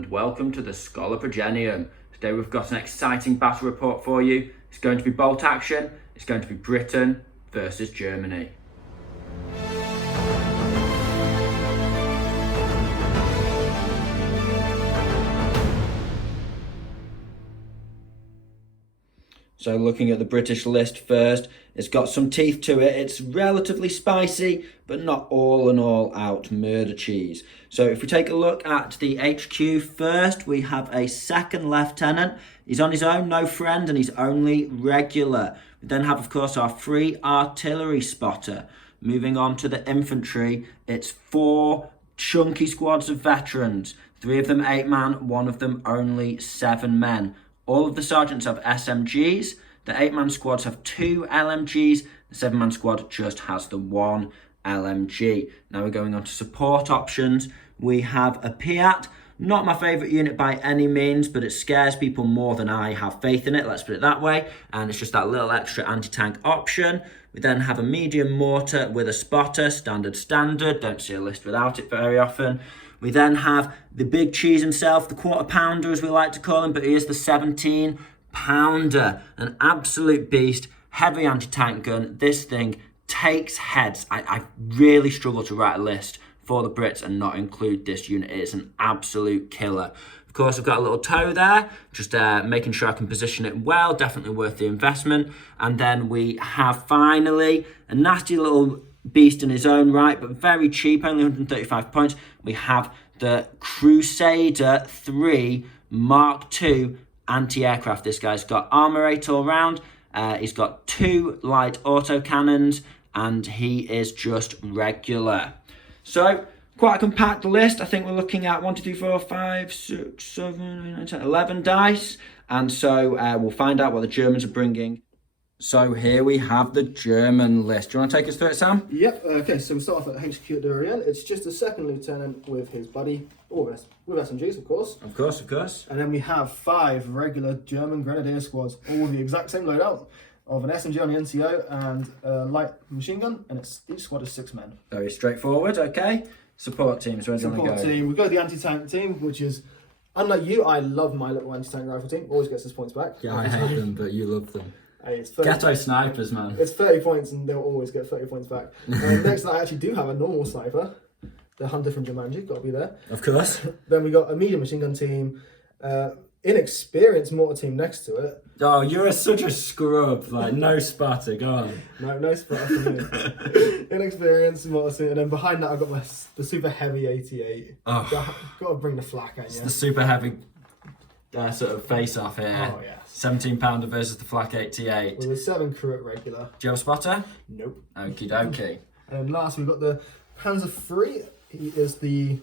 and welcome to the Schola Progenium. Today we've got an exciting battle report for you. It's going to be bolt action. It's going to be Britain versus Germany. So looking at the British list first, it's got some teeth to it. It's relatively spicy, but not all and all out murder cheese. So if we take a look at the HQ first, we have a second lieutenant. He's on his own, no friend, and he's only regular. We then have, of course, our free artillery spotter. Moving on to the infantry, it's 4 chunky squads of veterans. 3 of them 8-man, 1 of them only 7 men. All of the sergeants have SMGs, the 8-man squads have 2 LMGs, the 7-man squad just has the 1 LMG. Now we're going on to support options. We have a Piat, not my favourite unit by any means, but it scares people more than I have faith in it, let's put it that way, and it's just that little extra anti-tank option. We then have a medium mortar with a spotter, standard, don't see a list without it very often. We then have the big cheese himself, the quarter pounder as we like to call him, but he is the 17 pounder, an absolute beast, heavy anti-tank gun. This thing takes heads. I really struggle to write a list for the Brits and not include this unit. It is an absolute killer. Of course, I've got a little toe there, just making sure I can position it well, definitely worth the investment. And then we have finally a nasty little beast in his own right, but very cheap, only 135 points. We have the Crusader 3 Mark II anti-aircraft. This guy's got armor 8 all round. He's got 2 light autocannons, and he is just regular. So quite a compact list. I think we're looking at 1, 2, 3, 4, 5, 6, 7, 8, 9, 10, 11 dice. And so we'll find out what the Germans are bringing. So here we have the German list. Do you want to take us through it, Sam? Yep. Okay, so we start off at HQ at the very end. It's just a second lieutenant with his buddy, or with SMGs, of course. Of course. And then we have 5 regular German grenadier squads, all with the exact same loadout of an SMG on the NCO and a light machine gun, and each squad is 6 men. Very straightforward, okay. Support teams, where's it going to go? Support team, we go the anti-tank team, which is, unlike you, I love my little anti-tank rifle team, always gets his points back. Yeah, I hate them, but you love them. Hey, it's Ghetto snipers, man. It's 30 points and they'll always get 30 points back. Next, I actually do have a normal sniper, the Hunter from Jumanji, got to be there. Of course. Then we got a medium machine gun team, inexperienced mortar team next to it. Oh, you're such a scrub, like no spatter, go on. No spatter for me. Inexperienced mortar team, and then behind that I've got the super heavy 88. Oh. Got to bring the flak at you. It's the super heavy sort of face-off here. Oh, yes. 17 pounder versus the flak 88. With a 7 crew at regular. Do you have a spotter? Nope. Okie dokie. And then last we've got the Panzer III. He is the...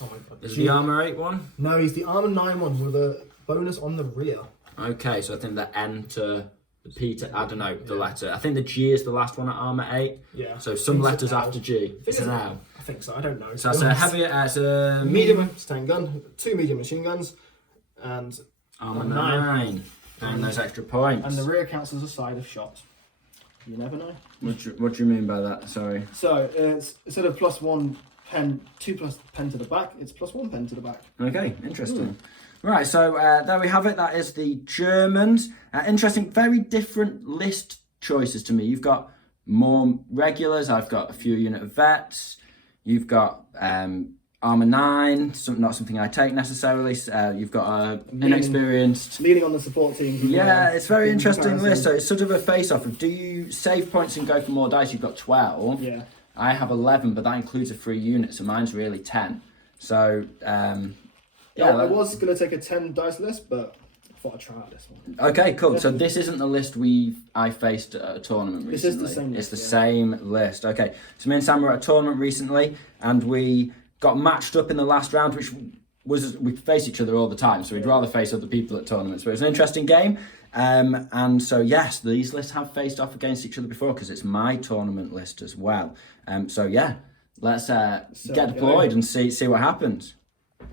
Oh my god. Is the armor 8 one? No, he's the armor 9 one with a bonus on the rear. Okay, so I think the N to the P to, I don't know, the letter. I think the G is the last one at armor 8. Yeah. So some letters after G. It's an L. I think so, I don't know. So it's a heavy, it's a medium tank gun, 2 medium machine guns, and armor 9. And those extra points. And the rear counts as a side of shot. You never know. What do you mean by that? Sorry. So it's instead of +1 pen, 2 plus pen to the back, it's +1 pen to the back. Okay, interesting. Right, so there we have it. That is the Germans. Interesting, very different list choices to me. You've got more regulars. I've got a few unit of vets. You've got armor 9, not something I take necessarily. You've got inexperienced. Leaning on the support team. Yeah, it's very interesting list. So it's sort of a face-off of, do you save points and go for more dice? You've got 12. Yeah. I have 11, but that includes a free unit, so mine's really 10. So, yeah, I was going to take a 10 dice list, but I thought I'd try out this one. Okay, cool. So this isn't the list I faced at a tournament recently. This is the same list. It's the same list. Okay, so me and Sam were at a tournament recently, and we got matched up in the last round, which was, we face each other all the time, so we'd rather face other people at tournaments, but it was an interesting game. And so yes, these lists have faced off against each other before, because it's my tournament list as well. So yeah, let's get deployed and see what happens.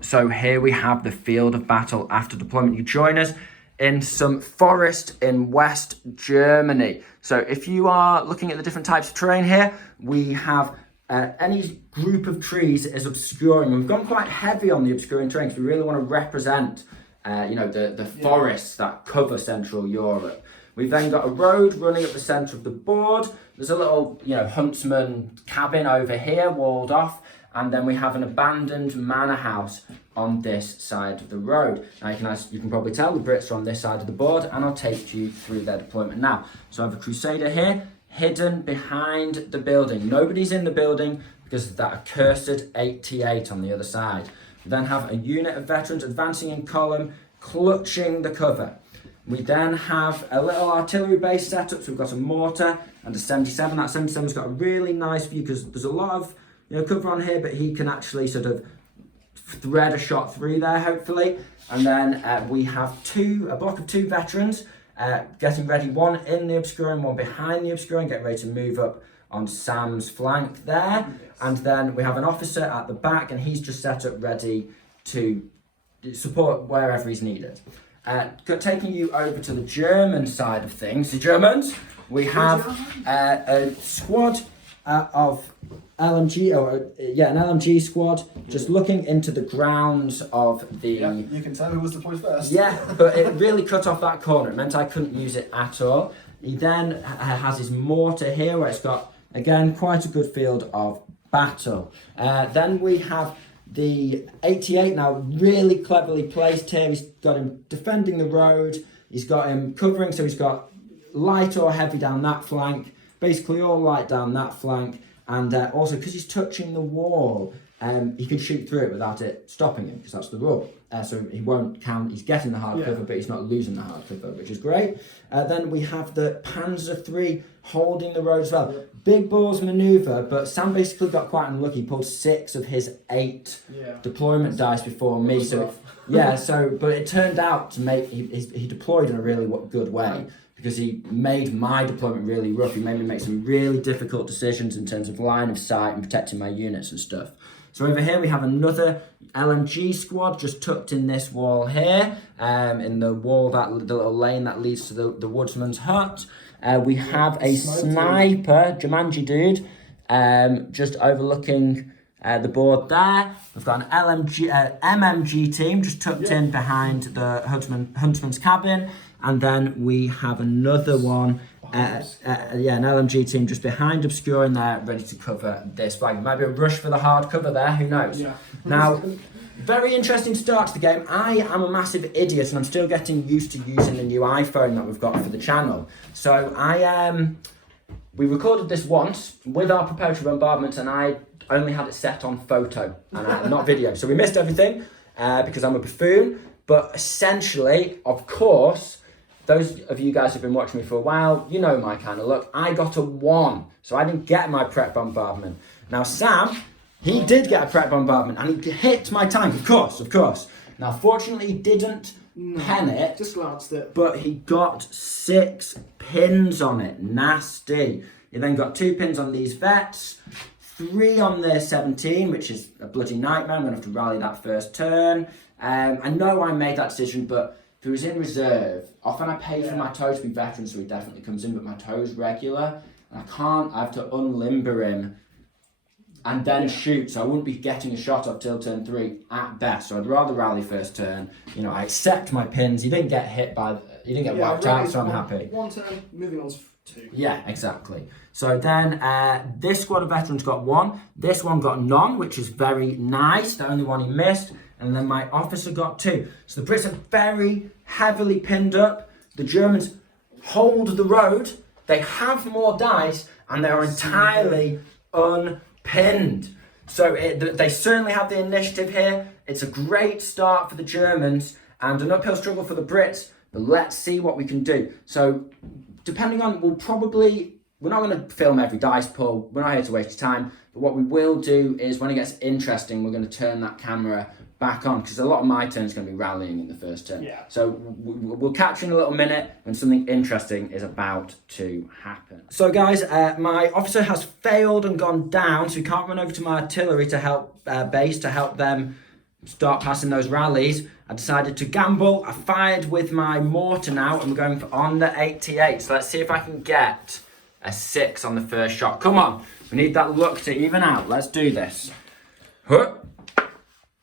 So here we have the field of battle after deployment. You join us in some forest in West Germany. So if you are looking at the different types of terrain here, we have any group of trees is obscuring. We've gone quite heavy on the obscuring terrain because we really want to represent, the forests that cover Central Europe. We've then got a road running up the centre of the board. There's a little, huntsman cabin over here, walled off. And then we have an abandoned manor house on this side of the road. Now you can probably tell the Brits are on this side of the board, and I'll take you through their deployment now. So I have a Crusader here, hidden behind the building. Nobody's in the building because of that accursed 88 on the other side. We then have a unit of veterans advancing in column, clutching the cover. We then have a little artillery base set up, so we've got a mortar and a 77. That 77's got a really nice view because there's a lot of cover on here, but he can actually sort of thread a shot through there, hopefully. And then we have a block of 2 veterans getting ready, one in the obscuring, one behind the obscuring, getting ready to move up on Sam's flank there. And then we have an officer at the back, and he's just set up ready to support wherever he's needed. Taking you over to the German side of things, the Germans, we have a squad of LMG, an LMG squad, just looking into the grounds of the... Yeah, you can tell who was deployed first. Yeah, but it really cut off that corner. It meant I couldn't use it at all. He then has his mortar here, where it's got, again, quite a good field of battle. Then we have the 88 now, really cleverly placed here. He's got him defending the road. He's got him covering, so he's got light or heavy down that flank. Basically all light down that flank, and also because he's touching the wall, he can shoot through it without it stopping him, because that's the rule. So he won't count, he's getting the hard cover, but he's not losing the hard cover, which is great. Then we have the Panzer III holding the road as well. Big balls manoeuvre, but Sam basically got quite unlucky. He pulled 6 of his 8 deployment dice before me. But it turned out to make, he deployed in a really good way, because he made my deployment really rough. He made me make some really difficult decisions in terms of line of sight and protecting my units and stuff. So over here we have another LMG squad just tucked in this wall here, in the wall, the little lane that leads to the woodsman's hut. We have a sniper, Jumanji dude, just overlooking the board there. We've got an MMG team just tucked in behind the huntsman's cabin. And then we have another one, an LMG team just behind obscuring there, ready to cover this flag. Might be a rush for the hard cover there, who knows? Yeah. Now, very interesting start to the game. I am a massive idiot, and I'm still getting used to using the new iPhone that we've got for the channel. So we recorded this once with our preparatory bombardment, and I only had it set on photo and not video. So we missed everything because I'm a buffoon. But essentially, of course, those of you guys who've been watching me for a while, you know my kind of luck. I got a 1, so I didn't get my prep bombardment. Now Sam, he did get a prep bombardment, and he hit my tank, of course. Now fortunately, he didn't pen it. Just glanced it. But he got 6 pins on it. Nasty. He then got 2 pins on these vets, 3 on the 17, which is a bloody nightmare. I'm going to have to rally that first turn. I know I made that decision, but if he was in reserve, often I pay for my toe to be veteran, so he definitely comes in, but my toe's regular, and I have to unlimber him and then shoot, so I wouldn't be getting a shot off till turn 3 at best. So I'd rather rally first turn. I accept my pins. He didn't get wiped out, so I'm happy. 1 turn, moving on to 2. Yeah, exactly. So then this squad of veterans got 1. This one got none, which is very nice. The only one he missed. And then my officer got 2. So the Brits are very heavily pinned up. The Germans hold the road. They have more dice, and they are entirely unpinned. So they certainly have the initiative here. It's a great start for the Germans, and an uphill struggle for the Brits. But let's see what we can do. So depending on, we're not going to film every dice pull. We're not here to waste time. But what we will do is, when it gets interesting, we're going to turn that camera back on, because a lot of my turn is going to be rallying in the first turn. Yeah. So we'll catch you in a little minute when something interesting is about to happen. So guys, my officer has failed and gone down, so we can't run over to my artillery to help base, to help them start passing those rallies. I decided to gamble. I fired with my mortar now, and we're going on the 88. So let's see if I can get a 6 on the first shot. Come on, we need that luck to even out. Let's do this. Huh.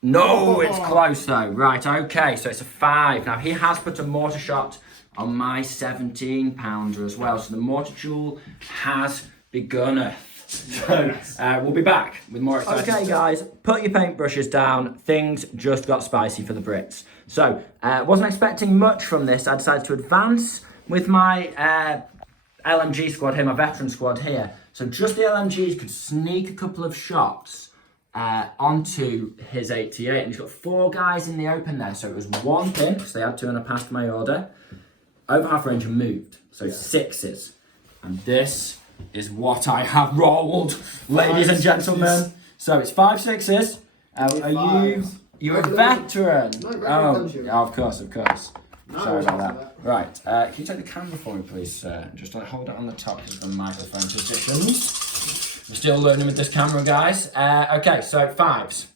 No, it's close though. Right, okay, so it's a 5. Now he has put a mortar shot on my 17-pounder as well, so the mortar duel has begun. So we'll be back with more exciting. Okay guys, put your paintbrushes down. Things just got spicy for the Brits. So wasn't expecting much from this. I decided to advance with my LMG squad here, my veteran squad here. So just the LMGs could sneak a couple of shots onto his 88, and he's got 4 guys in the open there. So it was 1 pin, because they had 2 and I passed my order. Over half range and moved, so 6s. And this is what I have rolled, ladies and gentlemen. So it's 5 6s. You're a veteran? Of course. Sorry about that. Right, can you take the camera for me, please, sir? Just hold it on the top of the microphone positions. I'm still learning with this camera, guys. Okay, so 5s.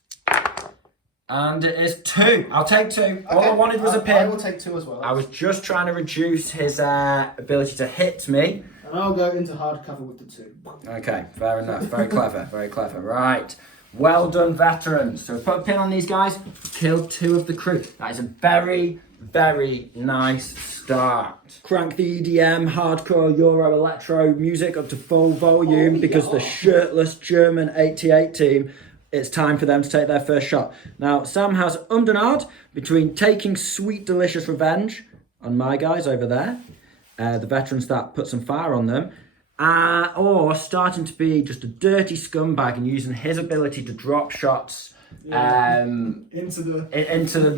And it is 2. I'll take 2. Okay. All I wanted was a pin. I will take 2 as well. I was just trying to reduce his ability to hit me. And I'll go into hardcover with the 2. Okay, fair enough. Very clever, very clever. Right. Well done, veterans. So we put a pin on these guys, killed 2 of the crew. That is a very, very nice start. Crank the EDM, hardcore Euro electro music up to full volume because the shirtless German 88 team, it's time for them to take their first shot. Now, Sam has umdenard between taking sweet, delicious revenge on my guys over there, the veterans that put some fire on them, or starting to be just a dirty scumbag and using his ability to drop shots into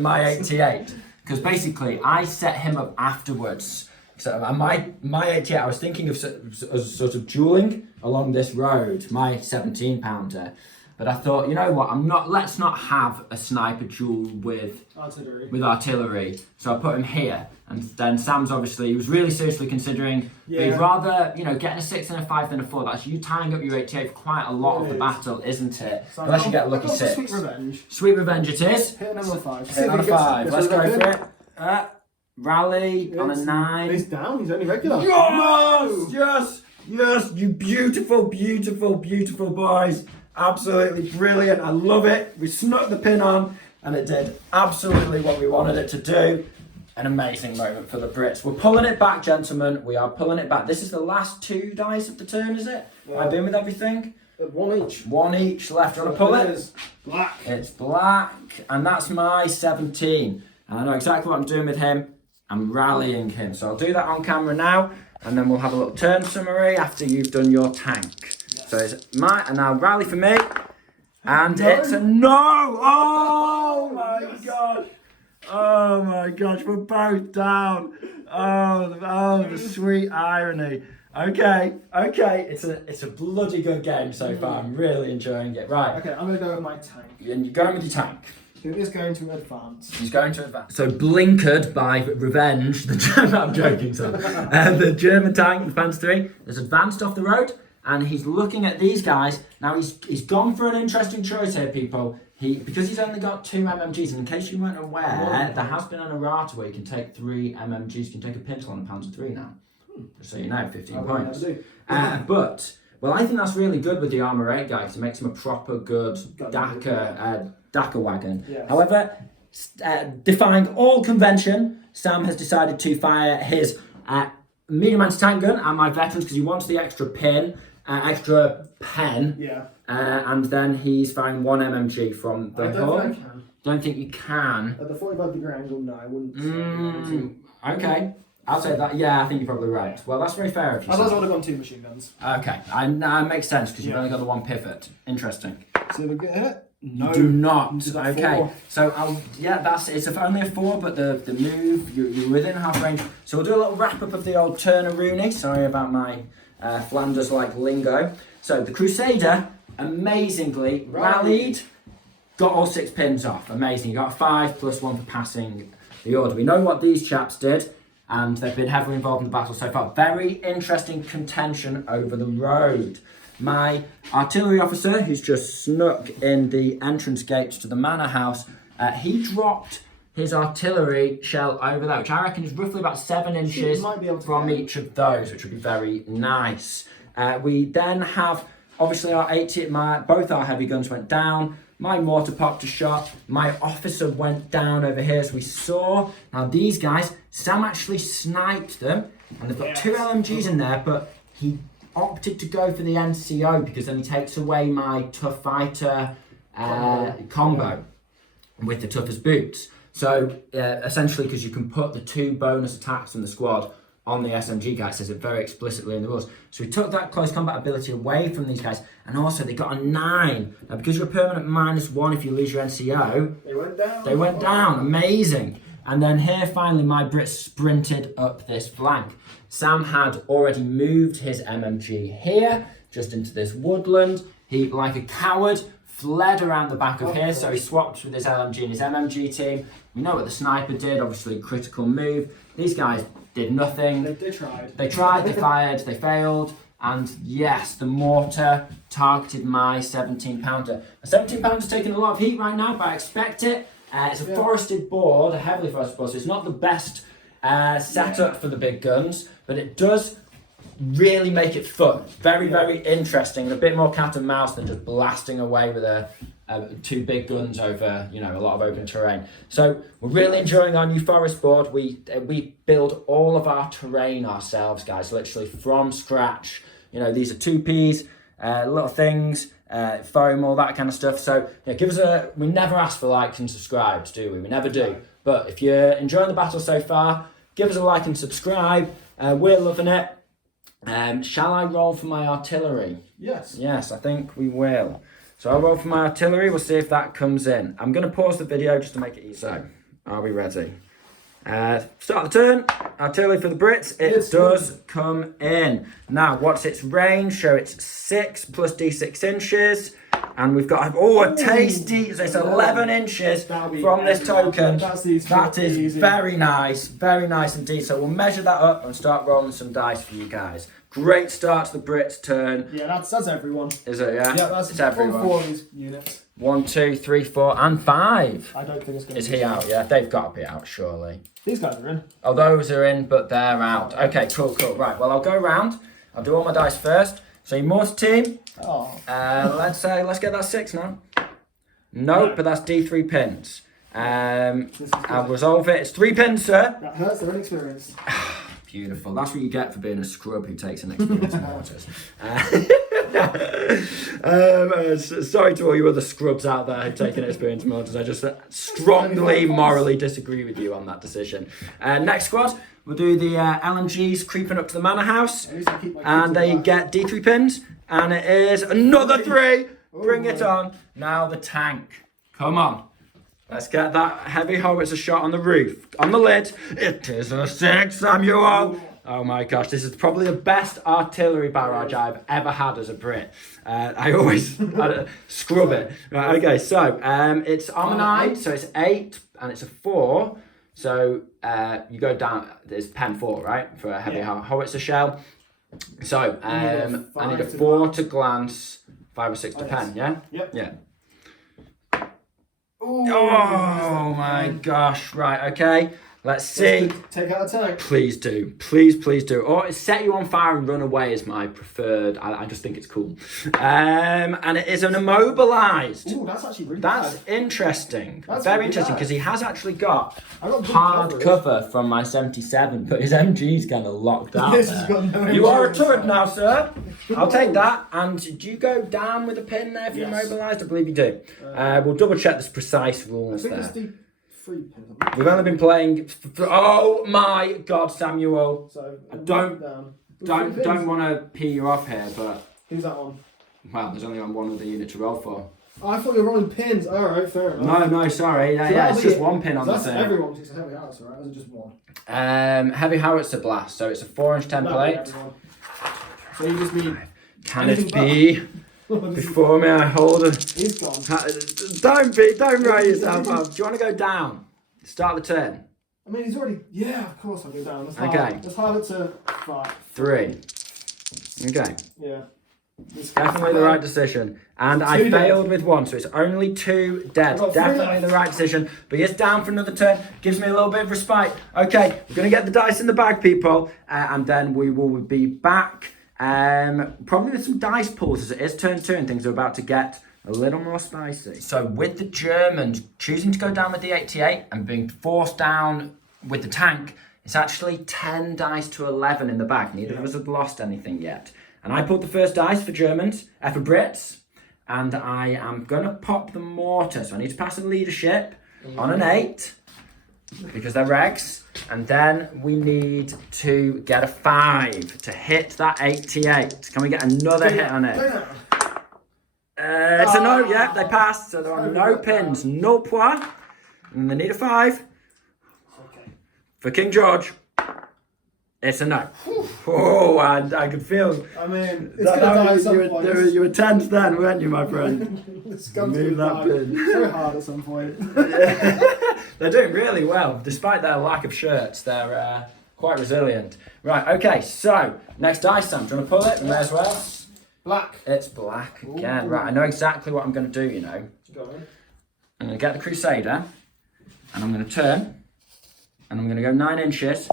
my 88. Because basically, I set him up afterwards. So my 88, I was thinking of sort of dueling along this road, my 17-pounder. But I thought, you know what, let's not have a sniper duel with artillery. So I put him here. And then Sam's he was really seriously considering, but he'd rather, getting a 6 and a 5 than a 4. That's you tying up your 88 for quite a lot of the battle, isn't it? So unless you get a lucky 6. Sweet revenge. Sweet revenge it is. Hit another 5. Hit another 5. Let's go for it. Rally on a 9. He's down, he's only regular. Yes, you beautiful, beautiful, beautiful boys. Absolutely brilliant. I love it. We snuck the pin on and it did absolutely what we wanted it to do. An amazing moment for the Brits. We're pulling it back, gentlemen. We are pulling it back. This is the last 2 dice of the turn, is it? I've been with everything. 1 each. 1 each left. Do you want to pull it? It is black. It's black. And that's my 17. And I know exactly what I'm doing with him. I'm rallying him. So I'll do that on camera now. And then we'll have a little turn summary after you've done your tank. So it's and now rally for me. And it's a no! Oh my gosh! Oh my gosh, we're both down. Oh, the sweet irony. Okay. It's a bloody good game so far. I'm really enjoying it. Right. Okay, I'm gonna go with my tank. And you're going with your tank. Who is going to advance? He's going to advance. So blinkered by revenge, the German. I'm joking, son. The German tank, defense 3, has advanced off the road. And he's looking at these guys. Now he's gone for an interesting choice here, people. Because he's only got 2 MMGs, and in case you weren't aware, there has been an errata where you can take 3 MMGs, you can take a pintle on a pound of 3 now. Just so you know, 15 points. But I think that's really good with the Armour 8 guy, because it makes him a proper good Dakar wagon. Yes. However, defying all convention, Sam has decided to fire his medium anti-tank gun at my veterans because he wants the extra pen. And then he's firing 1 MMG from the hull. Don't think you can. At the 45-degree angle, no, I wouldn't. Okay, I'll say that. Yeah, I think you're probably right. Well, that's very fair of you. Otherwise, I would have gone 2 machine guns. Okay, it makes sense because you've only got the 1 pivot. Interesting. So we get hit. No, you do not. Okay, 4. so it's only a 4, but the move you're within half range. So we'll do a little wrap up of the old Turner Rooney. Sorry about my Flanders-like lingo. So the Crusader amazingly rallied, got all 6 pins off. Amazing. You got a 5 plus 1 for passing the order. We know what these chaps did, and they've been heavily involved in the battle so far. Very interesting contention over the road. My artillery officer, who's just snuck in the entrance gates to the manor house, he dropped his artillery shell over there, which I reckon is roughly about 7 inches from each of those, which would be very nice. We then have, obviously, both our heavy guns went down. My mortar popped a shot. My officer went down over here, as we saw. Now, these guys, Sam actually sniped them, and they've got 2 LMGs in there, but he opted to go for the NCO because then he takes away my tough fighter combo with the toughest boots. So essentially, because you can put the 2 bonus attacks in the squad on the SMG guy, says it very explicitly in the rules. So we took that close combat ability away from these guys, and also they got a 9. Now, because you're a permanent -1 if you lose your NCO, they went down. Amazing. And then here, finally, my Brits sprinted up this flank. Sam had already moved his MMG here, just into this woodland. He, like a coward, fled around the back of here, so he swapped with his LMG and his MMG team. We know what the sniper did, obviously critical move. These guys did nothing. They tried. They tried, they fired, they failed. And yes, the mortar targeted my 17-pounder. A 17-pounder's taking a lot of heat right now, but I expect it. It's a forested board, a heavily forested board, so it's not the best setup for the big guns, but it does really make it fun. Very, very interesting, and a bit more cat and mouse than just blasting away with 2 big guns over, a lot of open terrain. So we're really enjoying our new forest board. We build all of our terrain ourselves, guys, literally from scratch. These are 2Ps, little things, foam, all that kind of stuff. So we never ask for likes and subscribes, do we? We never do. But if you're enjoying the battle so far, give us a like and subscribe. We're loving it. Shall I roll for my artillery? Yes. Yes, I think we will. So I'll roll for my artillery. We'll see if that comes in. I'm going to pause the video just to make it easy. So, are we ready? Start the turn. Artillery for the Brits. It does come in. Now, what's its range? So it's 6 plus D6 inches. And we've got, a tasty, so it's 11 inches from this token. That is very nice indeed. So we'll measure that up and start rolling some dice for you guys. Great start to the Brits' turn. Yeah, that's everyone. Is it, yeah? Yeah, that's it's everyone. 4 of these units. 1, 2, 3, 4, and 5. I don't think it's going to be. Is he out? Yeah, they've got to be out, surely. These guys are in. Oh, those are in, but they're out. Okay, cool. Right, well, I'll go round. I'll do all my dice first. So your mortar team. Oh. Let's get that 6 now. Nope, but that's D3 pins. I'll resolve it. It's 3 pins, sir. That hurts their inexperience. Beautiful. That's what you get for being a scrub who takes an experience in mortars. Sorry to all you other scrubs out there who take an experience in mortars. I just strongly morally disagree with you on that decision. Next squad, we'll do the LMGs creeping up to the manor house. And they get D3 pins. And it is another 3. Bring it on. Now the tank. Come on. Let's get that heavy howitzer shot on the roof. On the lid. It is a 6, Samuel. Oh my gosh, this is probably the best artillery barrage I've ever had as a Brit. I always scrub it. Right, okay, so it's armor 9, so it's 8, and it's a 4. So you go down, it's pen 4, right? For a heavy howitzer shell. So I need a 4 to glance, 5 or 6 to pen, yeah? Yep. Yeah. Oh my gosh, right, okay. Let's see. Take out a tank. Please do. Please do. Or set you on fire and run away is my preferred. I just think it's cool. And it is an immobilized. Ooh, that's actually really That's bad. interesting. That's Very really interesting bad. because he has actually got good hard cover from my 77, but his MG's kind of locked out. Yes, he's got no You are a MG turret inside. now, sir. I'll take that. And do you go down with a pin there if you're Yes. immobilized? I believe you do. We'll double check this precise rules I think there. it's the 3 pins. We've only been playing. Oh my God, Samuel! So I don't want to pee you off here, but who's that on? well, there's only one other unit to roll for. Oh, I thought you were rolling pins. All right, fair enough. No, sorry. So Yeah, it's that'll just be- one pin on so the that's thing. everyone takes a heavy house, right? Or is it just one? Heavy howitzer blast. So it's a 4-inch template. Everyone. So you just need. Can it be? Before me, I hold a. He's gone. Don't write yourself up. Do you want to go down? Start the turn. I mean, he's already. Yeah, of course I'll go down. Let's halve Okay. it. Let's halve it to 5. 3. Okay. Yeah. Definitely the right decision. And I failed with 1, so it's only 2 dead. I've got 3 Definitely left. the right decision. But he is down for another turn. Gives me a little bit of respite. Okay, we're going to get the dice in the bag, people. And then we will be back Probably with some dice pulls as it is turn 2 and things are about to get a little more spicy. So with the Germans choosing to go down with the 88 and being forced down with the tank, it's actually 10 dice to 11 in the bag. Neither of us have lost anything yet. And I pulled the first dice for Germans, for Brits, and I am going to pop the mortar. So I need to pass a leadership on an 8 because they're regs. And then we need to get a 5 to hit that 88. Can we get another hit on it? It's a no, yeah, they passed. So there are no pins, no points. And they need a 5. For King George, it's a no. Oh, I could feel. I mean, it's going to die at some point. You were tense then, weren't you, my friend? It's going Move that pin. So hard at some point. They're doing really well. Despite their lack of shirts, they're quite resilient. Right, okay, so next dice, Sam. Do you want to pull it? May as well. Black. It's black again. Ooh. Right, I know exactly what I'm going to do, you know. Go on. I'm going to get the Crusader, and I'm going to turn, and I'm going to go 9 inches,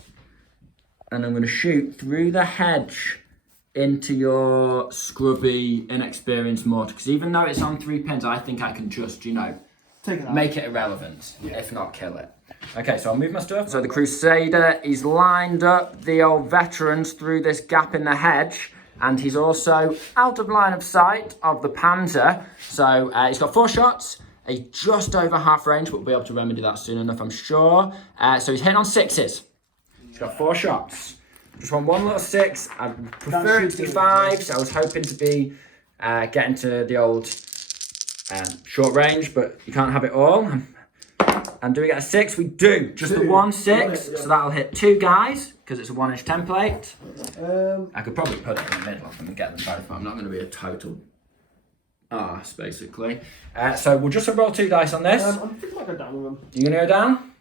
and I'm going to shoot through the hedge into your scrubby, inexperienced mortar. Because even though it's on 3 pins, I think I can just, you know, make it irrelevant, if not kill it. Okay, so I'll move my stuff. So the Crusader, he's lined up the old veterans through this gap in the hedge, and he's also out of line of sight of the Panzer. So he's got 4 shots. He's just over half range, but we'll be able to remedy that soon enough, I'm sure. So he's hitting on 6s. He's got 4 shots. Just want one little 6. I prefer it to be 5, so I was hoping to be getting to the old short range, but you can't have it all. And do we get a 6? We do. Just the 1 6, so that'll hit 2 guys, because it's a 1-inch template. I could probably put it in the middle and get them both, but I'm not going to be a total arse, basically. So we'll just roll 2 dice on this. I'm thinking I'll go down with them. You going to go down?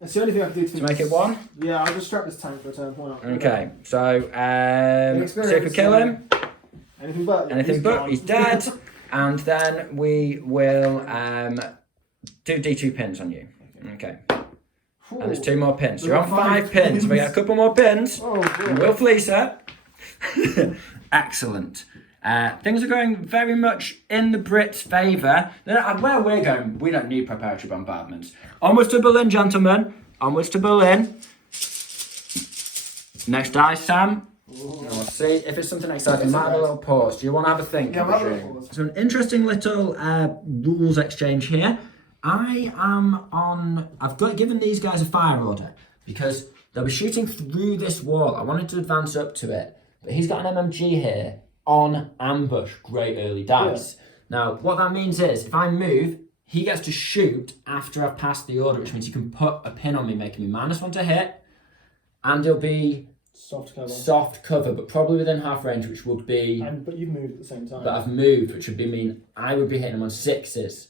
That's the only thing I can do to make it 1? Yeah, I'll just strap this tank for a turn. Why not? Okay, so see if we kill him. Anything but. Anything but, he's dead. And then we will do D2 pins on you. Okay. Ooh. And there's 2 more pins. So you're on 5 pins. If we get a couple more pins, we'll fleece her. Excellent. Things are going very much in the Brits' favour. Where we're going, we don't need preparatory bombardments. Onwards to Berlin, gentlemen. Onwards to Berlin. Next dice, Sam. We'll see if it's something exciting. Might have a little pause. Do you want to have a think? Yeah, have a pause. So an interesting little rules exchange here. I've given these guys a fire order because they'll be shooting through this wall. I wanted to advance up to it, but he's got an MMG here on ambush. Great early dice. Yeah. Now, what that means is if I move, he gets to shoot after I've passed the order, which means he can put a pin on me, making me -1 to hit, and it'll be soft cover, but probably within half range, which would be. But you've moved at the same time. But I've moved, which would mean I would be hitting him on 6s.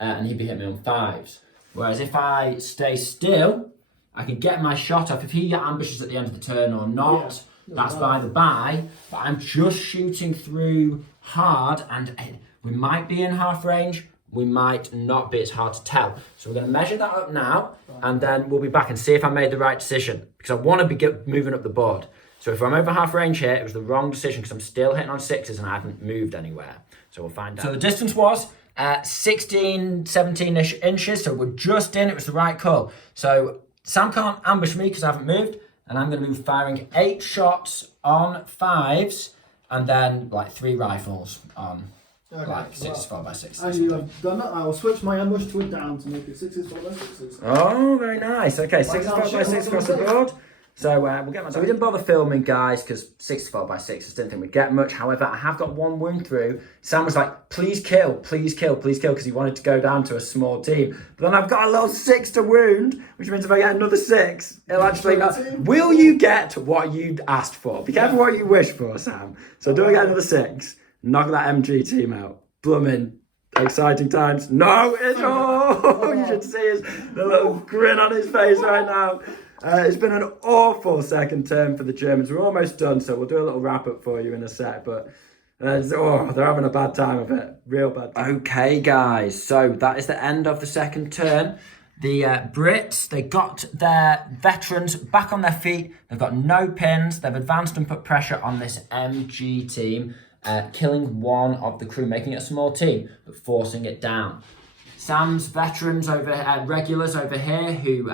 And he'd be hitting me on 5s. Whereas if I stay still, I can get my shot off. If he ambushes at the end of the turn or not, that's by the by. But I'm just shooting through hard, and we might be in half range. We might not be. It's hard to tell. So we're going to measure that up now, and then we'll be back and see if I made the right decision. Because I want to be moving up the board. So if I'm over half range here, it was the wrong decision because I'm still hitting on 6s and I haven't moved anywhere. So we'll find out. So the distance was 16, 17-ish inches, so we're just in. It was the right call. So Sam can't ambush me because I haven't moved, and I'm going to be firing 8 shots on 5s, and then like 3 rifles on like 6s 4x6s. And you have done that. I will switch my ambush to a down to make it 6s 4x6s. Oh, very nice. Okay, 6s 4x6 across the board. So we'll get my. So we didn't bother filming, guys, because 6 4x6s didn't think we'd get much. However, I have got 1 wound through. Sam was like, please kill, because he wanted to go down to a small team. But then I've got a little 6 to wound, which means if I get another 6, it'll actually. Will you get what you asked for? Be careful what you wish for, Sam. So do I get another 6? Knock that MG team out. Blooming exciting times. No, it's you should see the little grin on his face right now. It's been an awful second term for the Germans. We're almost done, so we'll do a little wrap-up for you in a sec, but they're having a bad time of it. Real bad time. Okay, guys, so that is the end of the second turn. The Brits, they got their veterans back on their feet. They've got no pins. They've advanced and put pressure on this MG team, killing one of the crew, making it a small team, but forcing it down. Sam's veterans regulars over here who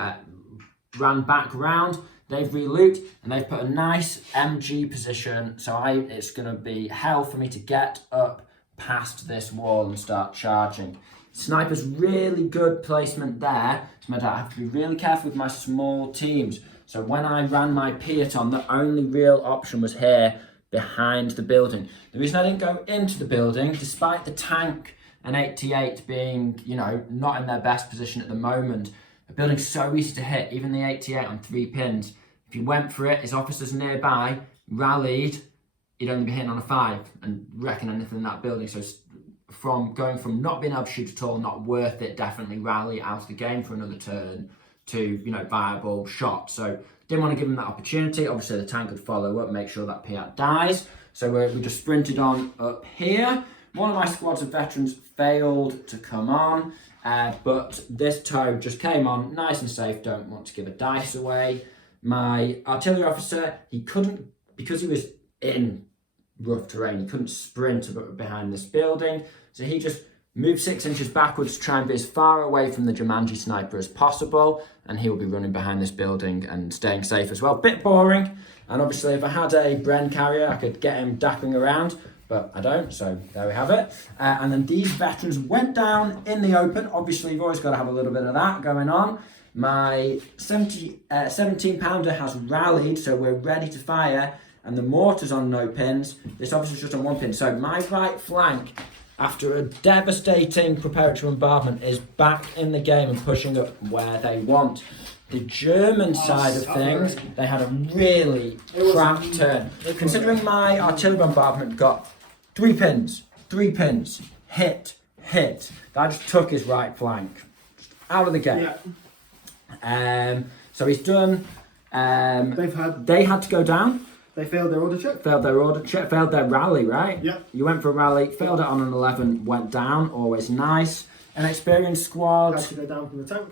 ran back round, they've relooped and they've put a nice MG position. So it's going to be hell for me to get up past this wall and start charging. Sniper's really good placement there. So I have to be really careful with my small teams. So when I ran my peloton, the only real option was here behind the building. The reason I didn't go into the building, despite the tank and 88 being, not in their best position at the moment, the building's so easy to hit, even the 88 on 3 pins. If you went for it, his officers nearby rallied, you'd only be hitting on a 5 and reckon anything in that building. So from going from not being able to shoot at all, not worth it, definitely rally out of the game for another turn, to viable shot. So didn't want to give him that opportunity. Obviously the tank would follow up, make sure that Piat dies. So we just sprinted on up here. One of my squads of veterans failed to come on, but this tow just came on nice and safe. Don't want to give a dice away. My artillery officer, he couldn't, because he was in rough terrain, he couldn't sprint behind this building. So he just moved 6 inches backwards to try and be as far away from the Jumanji sniper as possible. And he will be running behind this building and staying safe as well. Bit boring. And obviously if I had a Bren carrier, I could get him dapping around, but I don't. So there we have it. And then these veterans went down in the open. Obviously you've always got to have a little bit of that going on. My 17 pounder has rallied, so we're ready to fire. And the mortar's on no pins. This officer's just on 1 pin. So my right flank, after a devastating preparatory bombardment, is back in the game and pushing up where they want. The German side of things, they had a really crap turn. Considering my artillery bombardment got 3 pins, hit. That just took his right flank out of the game. Yeah. So he's done. They had to go down. They failed their order check. Failed their rally, right? Yeah. You went for a rally, failed it on an 11, went down, always nice. An experienced squad. Had to go down from the tank.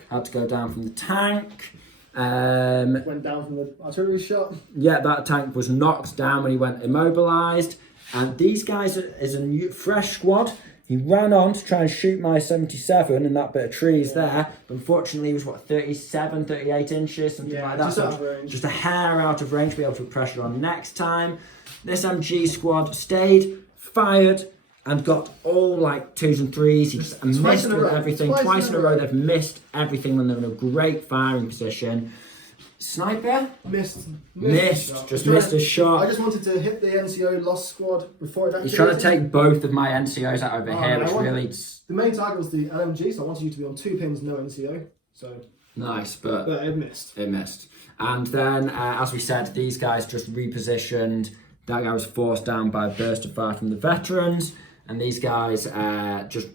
Went down from the artillery shot. Yeah, that tank was knocked down when he went immobilised. And these guys is a new, fresh squad. He ran on to try and shoot my 77 in that bit of trees there. But unfortunately, he was, 37, 38 inches, something like that. Just out of range. Just a hair out of range to be able to put pressure on next time. This MG squad stayed, fired, and got all 2s and 3s. He just missed with everything. Twice in a row, they've missed everything when they're in a great firing position. Sniper? Missed a shot. I just wanted to hit the NCO lost squad before it activated. He's trying to take both of my NCOs out over here, which really... The main target was the LMG, so I wanted you to be on 2 pins, no NCO. So nice, but it missed. It missed. And then, as we said, these guys just repositioned. That guy was forced down by a burst of fire from the veterans. And these guys just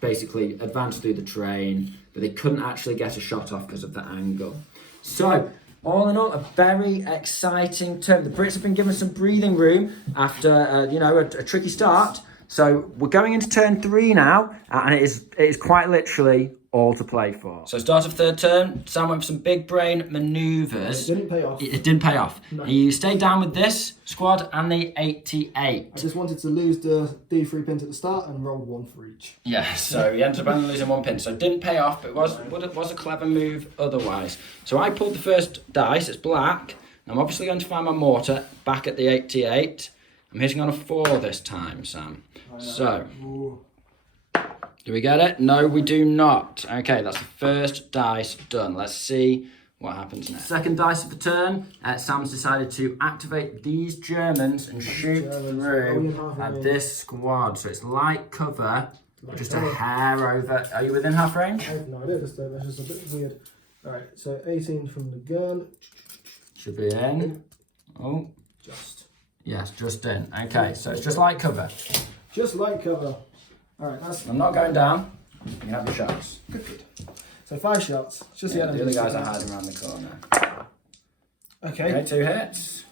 basically advanced through the terrain, but they couldn't actually get a shot off because of the angle. So, all in all, a very exciting turn. The Brits have been given some breathing room after, a tricky start. So we're going into turn 3 now, and it is quite literally all to play for. So start of third turn, Sam went for some big brain manoeuvres. It didn't pay off. It didn't pay off. No. He stayed down with this squad and the 88. I just wanted to lose the D3 pins at the start and roll 1 for each. Yeah, so he ended up only losing 1 pin. So it didn't pay off, but it was a clever move otherwise. So I pulled the first dice, it's black. I'm obviously going to find my mortar back at the 88. I'm hitting on a 4 this time, Sam. So... Ooh. Do we get it? No, we do not. Okay, that's the first dice done. Let's see what happens next. Second dice of the turn. Sam's decided to activate these Germans and shoot through this squad. So it's light cover, just a hair over. Are you within half range? I have no idea. That's just a bit weird. All right, so 18 from the gun. Should be in. Oh. Just. Yes, just in. Okay, so it's just light cover. Just light cover. All right, I'm not going down. You can have your shots. Good. So 5 shots. It's just the other guys are hiding around the corner. Okay. 2 hits.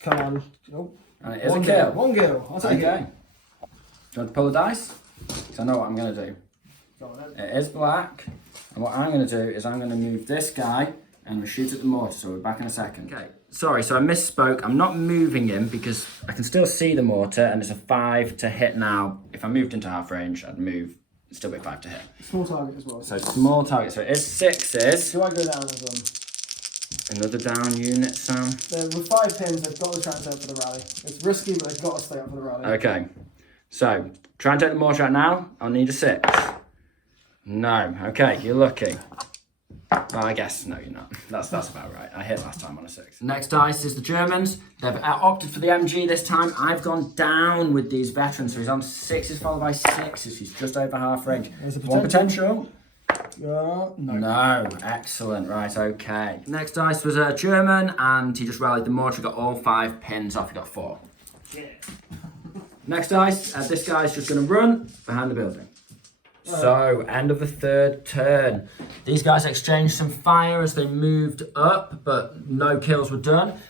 Come on. Oh. And it is a kill. 1 kill. I'll take it. Do you want to pull the dice? Because I know what I'm going to do. Go on then. It is black. And what I'm going to do is I'm going to move this guy and shoot at the mortar. So we're back in a second. Okay. Sorry, so I misspoke. I'm not moving him because I can still see the mortar and it's a 5 to hit now. If I moved into half range, I'd move. It'd still be 5 to hit. Small target as well. So small target. So it is 6s. Do I go down as Another down unit, Sam. with 5 pins, they've got to try and stay up for the rally. It's risky, but they've got to stay up for the rally. Okay. So try and take the mortar out now. I'll need a 6. No. Okay, you're lucky. Well, I guess, no, you're not. That's about right. I hit last time on a 6. Next dice is the Germans. They've opted for the MG this time. I've gone down with these veterans. So he's on 6s followed by 6s. He's just over half range. There's a One potential. No. No. Excellent. Right, okay. Next dice was a German, and he just rallied the mortar. He got all 5 pins off. He got 4. Yeah. Next dice, this guy's just going to run behind the building. So, end of the 3rd turn. These guys exchanged some fire as they moved up, but no kills were done.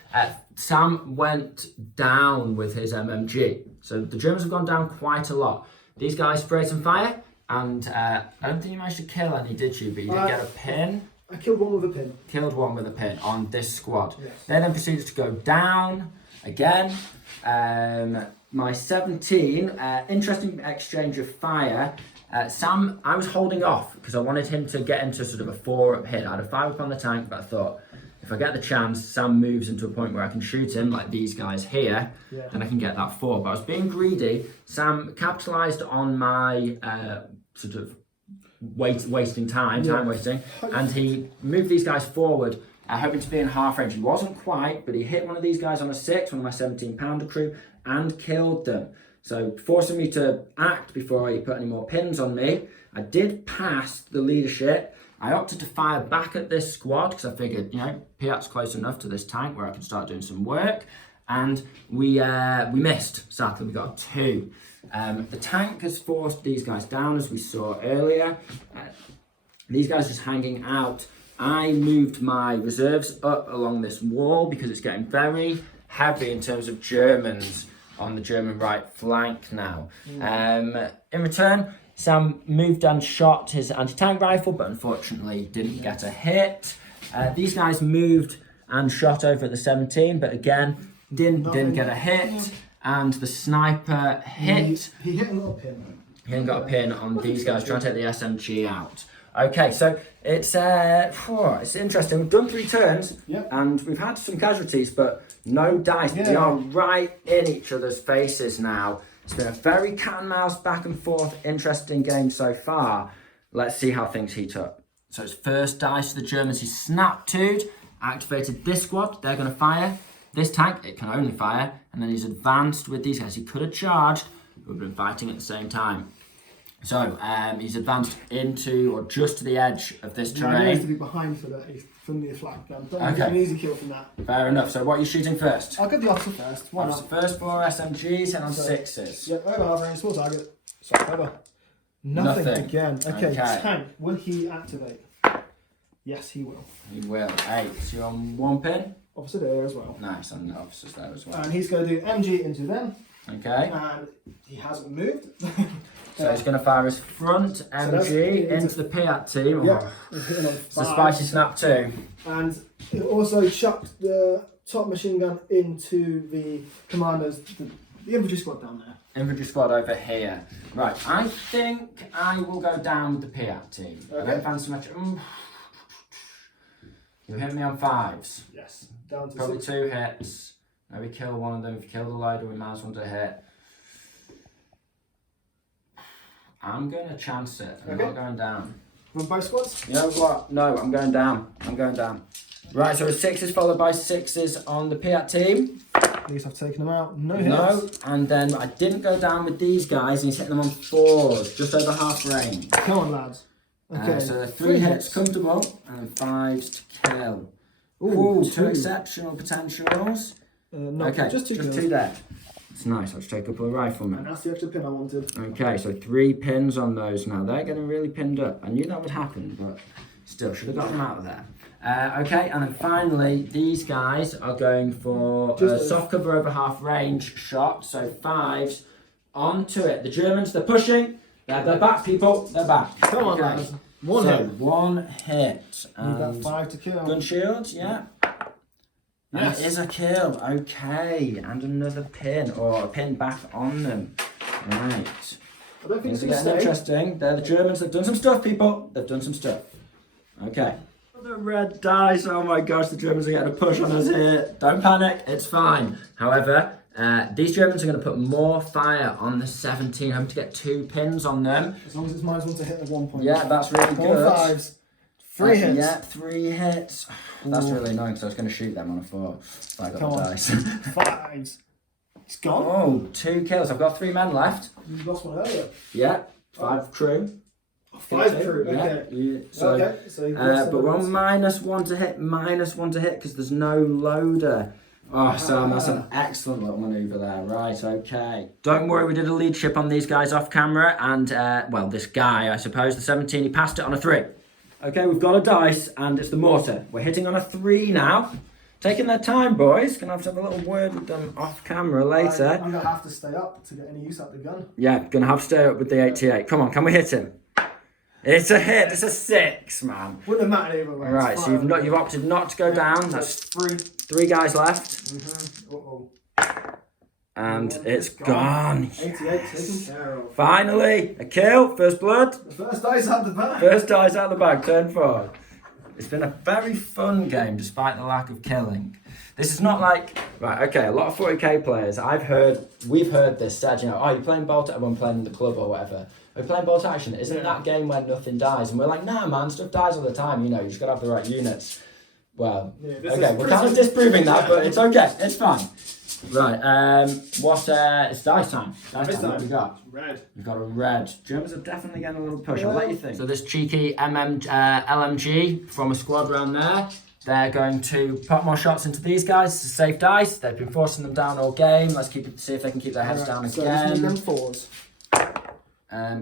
Sam went down with his MMG. So the Germans have gone down quite a lot. These guys sprayed some fire, and I don't think you managed to kill any, did you? But you did get a pin. I killed one with a pin. Killed one with a pin on this squad. Yes. They then proceeded to go down again. My 17, interesting exchange of fire. Sam, I was holding off because I wanted him to get into sort of a 4-up hit. I had a 5 up on the tank, but I thought if I get the chance, Sam moves into a point where I can shoot him, like these guys here, then I can get that 4. But I was being greedy. Sam capitalised on my sort of wasting time wasting, and he moved these guys forward, hoping to be in half range. He wasn't quite, but he hit one of these guys on a 6, one of my 17-pounder crew, and killed them. So forcing me to act before he put any more pins on me. I did pass the leadership. I opted to fire back at this squad because I figured, you know, Piat's close enough to this tank where I can start doing some work. And we missed, sadly, we got 2. The tank has forced these guys down, as we saw earlier. These guys just hanging out. I moved my reserves up along this wall because it's getting very heavy in terms of Germans on the German right flank now. In return, Sam moved and shot his anti-tank rifle, but unfortunately didn't get a hit. These guys moved and shot over at the 17, but again, didn't get a hit. And the sniper hit. He hit and got a pin. He hadn't got a pin on these guys trying to take the SMG out. Okay, so it's interesting. We've done 3 turns, and we've had some casualties, but no dice. We are right in each other's faces now. It's been a very cat and mouse, back and forth, interesting game so far. Let's see how things heat up. So it's first dice to the Germans. He snapped 2'd, activated this squad. They're going to fire. This tank, it can only fire, and then he's advanced with these guys. He could have charged, but we've been fighting at the same time. So he's advanced into or just to the edge of this terrain. He needs to be behind from the flak gun. Don't get an easy kill from that. Fair enough. So what are you shooting first? I'll get the officer first. Why not? Officer first for SMGs and on 6s. Yep, over half range, small target. Sorry, over. Nothing again. Okay, tank. Will he activate? Yes, he will. He will. 8. So you're on 1 pin? Officer there as well. Nice, and the officer's there as well. And he's going to do MG into them. Okay. And he hasn't moved. So he's going to fire his front MG into the Piat team. Yep. It's the spicy snap 2. And he also chucked the top machine gun into the commanders, the infantry squad down there. Infantry squad over here. Right, I think I will go down with the Piat team. Okay. I don't fancy much. You hit me on 5s. Yes. Down to Probably 6. 2 hits. Maybe kill one of them. If you kill the loader, we might as well to hit. I'm going to chance it. I'm not going down. From both squads? You know what? No, I'm going down. I'm going down. Right, so it's 6s followed by 6s on the Piat team. These I've taken them out. No hits. No, and then I didn't go down with these guys, and he's hitting them on 4s, just over half range. Come on, lads. Okay. So 3 hits comfortable, and 5s to kill. Ooh, 2 exceptional potentials. No, okay, just 2 kills. 2 dead. It's nice. I'll just take a couple of riflemen. And that's the extra pin I wanted. Okay, so 3 pins on those now. They're getting really pinned up. I knew that would happen, but still, should have got them out of there. Okay, and then finally, these guys are going for soft cover over half range shot. So 5s onto it. The Germans, they're pushing. They're back, people. They're back. Come on, Okay. lads. One hit. One hit. You've got And 5 to kill. gun shields, yeah. Yes. That is a kill. Okay. And another pin, or a pin back on them. Right. I don't think Things it's are going to getting stay. interesting. They're the Germans. They've done some stuff, people. They've done some stuff. Okay. The red dice. Oh my gosh, the Germans are getting a push on us here. Don't panic. It's fine. However, these Germans are going to put more fire on the 17, hoping to get 2 pins on them. As long as it's -1 to hit at 1 point. Yeah, that's really Four good. 5s. 3 hits. Yeah, 3 hits. That's really annoying because I was going to shoot them on a 4. But I got Come the on. dice. 5s. It's gone. Oh, 2 kills. I've got 3 men left. You lost one earlier. Yeah, 5 crew. 5 crew. Yeah, Okay. so, Okay. So you've lost but we're on someone else. -1 to hit, -1 to hit because there's no loader. Oh, Sam, that's an excellent little manoeuvre there. Right, okay. Don't worry, we did a leadership on these guys off camera, and, well, this guy, I suppose, the 17, he passed it on a 3. Okay, we've got a dice, and it's the mortar. We're hitting on a 3 now. Taking their time, boys. Gonna have to have a little word with them off camera later. I'm going to have to stay up to get any use out of the gun. Yeah, gonna have to stay up with the 88. Come on, can we hit him? It's a hit. It's a 6, man. Wouldn't have mattered either way. Right, so you've opted not to go down. That's 3 guys left, Uh-oh. and it's gone. 88 taken care of. Finally, a kill. First blood. The first dice out the back. First dice out of the bag. Turn 4. It's been a very fun game, despite the lack of killing. This is not like right. Okay, a lot of 40k players. We've heard this said. You know, oh, you're playing bolt when playing in the club or whatever. We're playing bolt action. Isn't that game where nothing dies? And we're like, nah, man, stuff dies all the time. You know, you just gotta have the right units. Well, okay, we're kind of disproving that, but it's okay. It's fine. Right. It's dice time. Dice time. What have we got? Red. We've got a red. Germans are definitely getting a little push. I'll let you think. So this cheeky LMG from a squad round there. They're going to put more shots into these guys. It's a safe dice. They've been forcing them down all game. Let's see if they can keep their heads down So again. just make them 4s.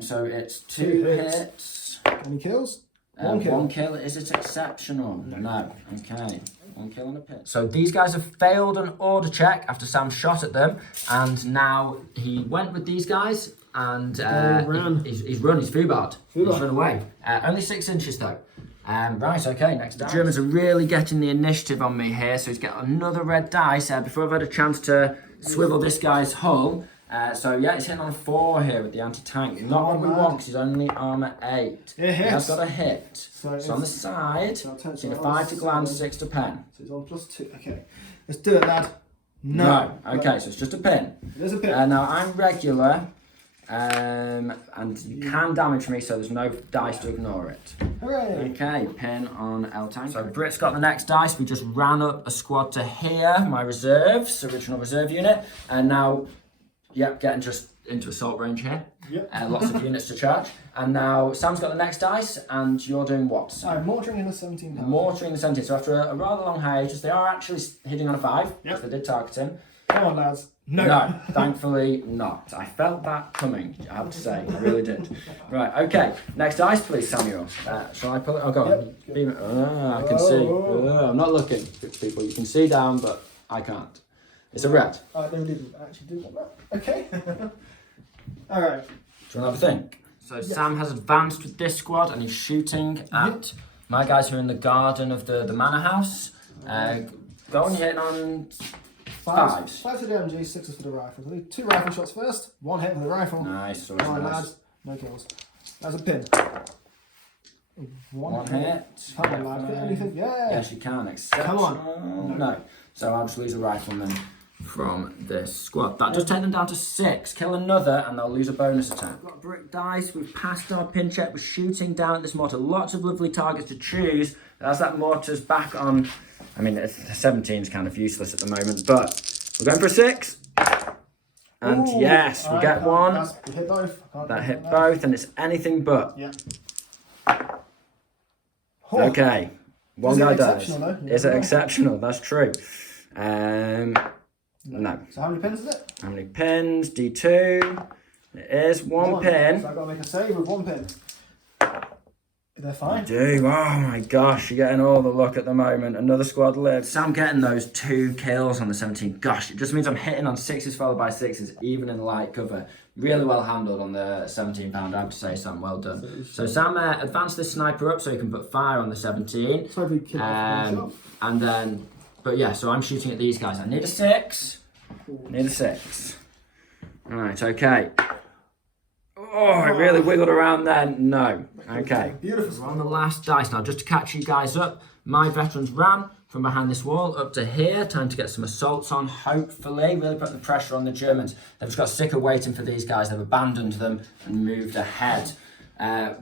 So it's 2 hits. Any kills? 1 kill. 1 kill. Is it exceptional? No. Okay. 1 kill and a pit. So these guys have failed an order check after Sam shot at them, and now he went with these guys, and he's run. He's foobarred. He's run away. Only 6 inches though. Right, okay, next dice. The Germans are really getting the initiative on me here, so he's got another red dice before I've had a chance to swivel this guy's hull. So yeah, he's hitting on a 4 here with the anti-tank. Not what we want because he's only armour 8. It hits. He has got a hit. So on the side, it's in a 5 to glance, 6 to pen. So it's on +2. Okay. Let's do it, lad. No. Okay, so it's just a pin. There's a pin. Now I'm regular, and you can damage me, so there's no dice to ignore it. Hooray. Okay, pin on L tank. So Brit's got the next dice. We just ran up a squad to here, my reserves, original reserve unit, and now, yep, getting just into assault range here. Yep. Lots of units to charge. And now Sam's got the next dice, and you're doing what, Sam? I'm mortaring in the 17. Mortaring the 17. So after a rather long hiatus, they are actually hitting on a 5, because they did target him. Come on, lads. No, thankfully not. I felt that coming, I have to say. I really did. Right, okay. Next dice, please, Samuel. Shall I pull it? Oh, go on. Yep. I can see. I'm not looking, people. You can see down, but I can't. It's a red. I actually didn't want that. Okay. All right. Do you want to have a think? So Sam has advanced with this squad, and he's shooting at my guys who are in the garden of the manor house. Go on, you're hitting on 5s. 5 to the MG, 6s for the rifle. So 2 rifle shots first. 1 hit with the rifle. Nice. Come on, lads. No kills. That's a pin. 1 hit. Come on, lads. Get anything? Yeah. Yes, you can. Exceptional. Come on. No. So I'll just lose a rifleman from this squad. That does take them down to 6. Kill another and they'll lose a bonus attack. We've got brick dice. We've passed our pin check. We're shooting down at this mortar. Lots of lovely targets to choose. As that mortar's back on, I mean, 17 is kind of useless at the moment, but we're going for a 6. And Ooh, yes, we get one. Hit both. That hit both, and it's anything but. Yeah. Okay. One guy dies. Is it Yeah. exceptional? That's true. No. So how many pins is it? How many pins? D2. It is one pin. So I've got to make a save with 1 pin. They're fine. Do. Oh my gosh, you're getting all the luck at the moment. Another squad lid. Sam getting those 2 kills on the 17. Gosh, it just means I'm hitting on 6s followed by 6s, even in light cover. Really well handled on the 17 pounder, I have to say, Sam. Well done. So Sam advanced this sniper up so he can put fire on the 17. So if we kill off and then, but yeah, so I'm shooting at these guys. I need a 6. Need a 6. All right, okay. Oh, I really wiggled around then. No. Okay. Beautiful. We're on the last dice now. Just to catch you guys up, my veterans ran from behind this wall up to here. Time to get some assaults on, hopefully. Really put the pressure on the Germans. They've just got sick of waiting for these guys. They've abandoned them and moved ahead.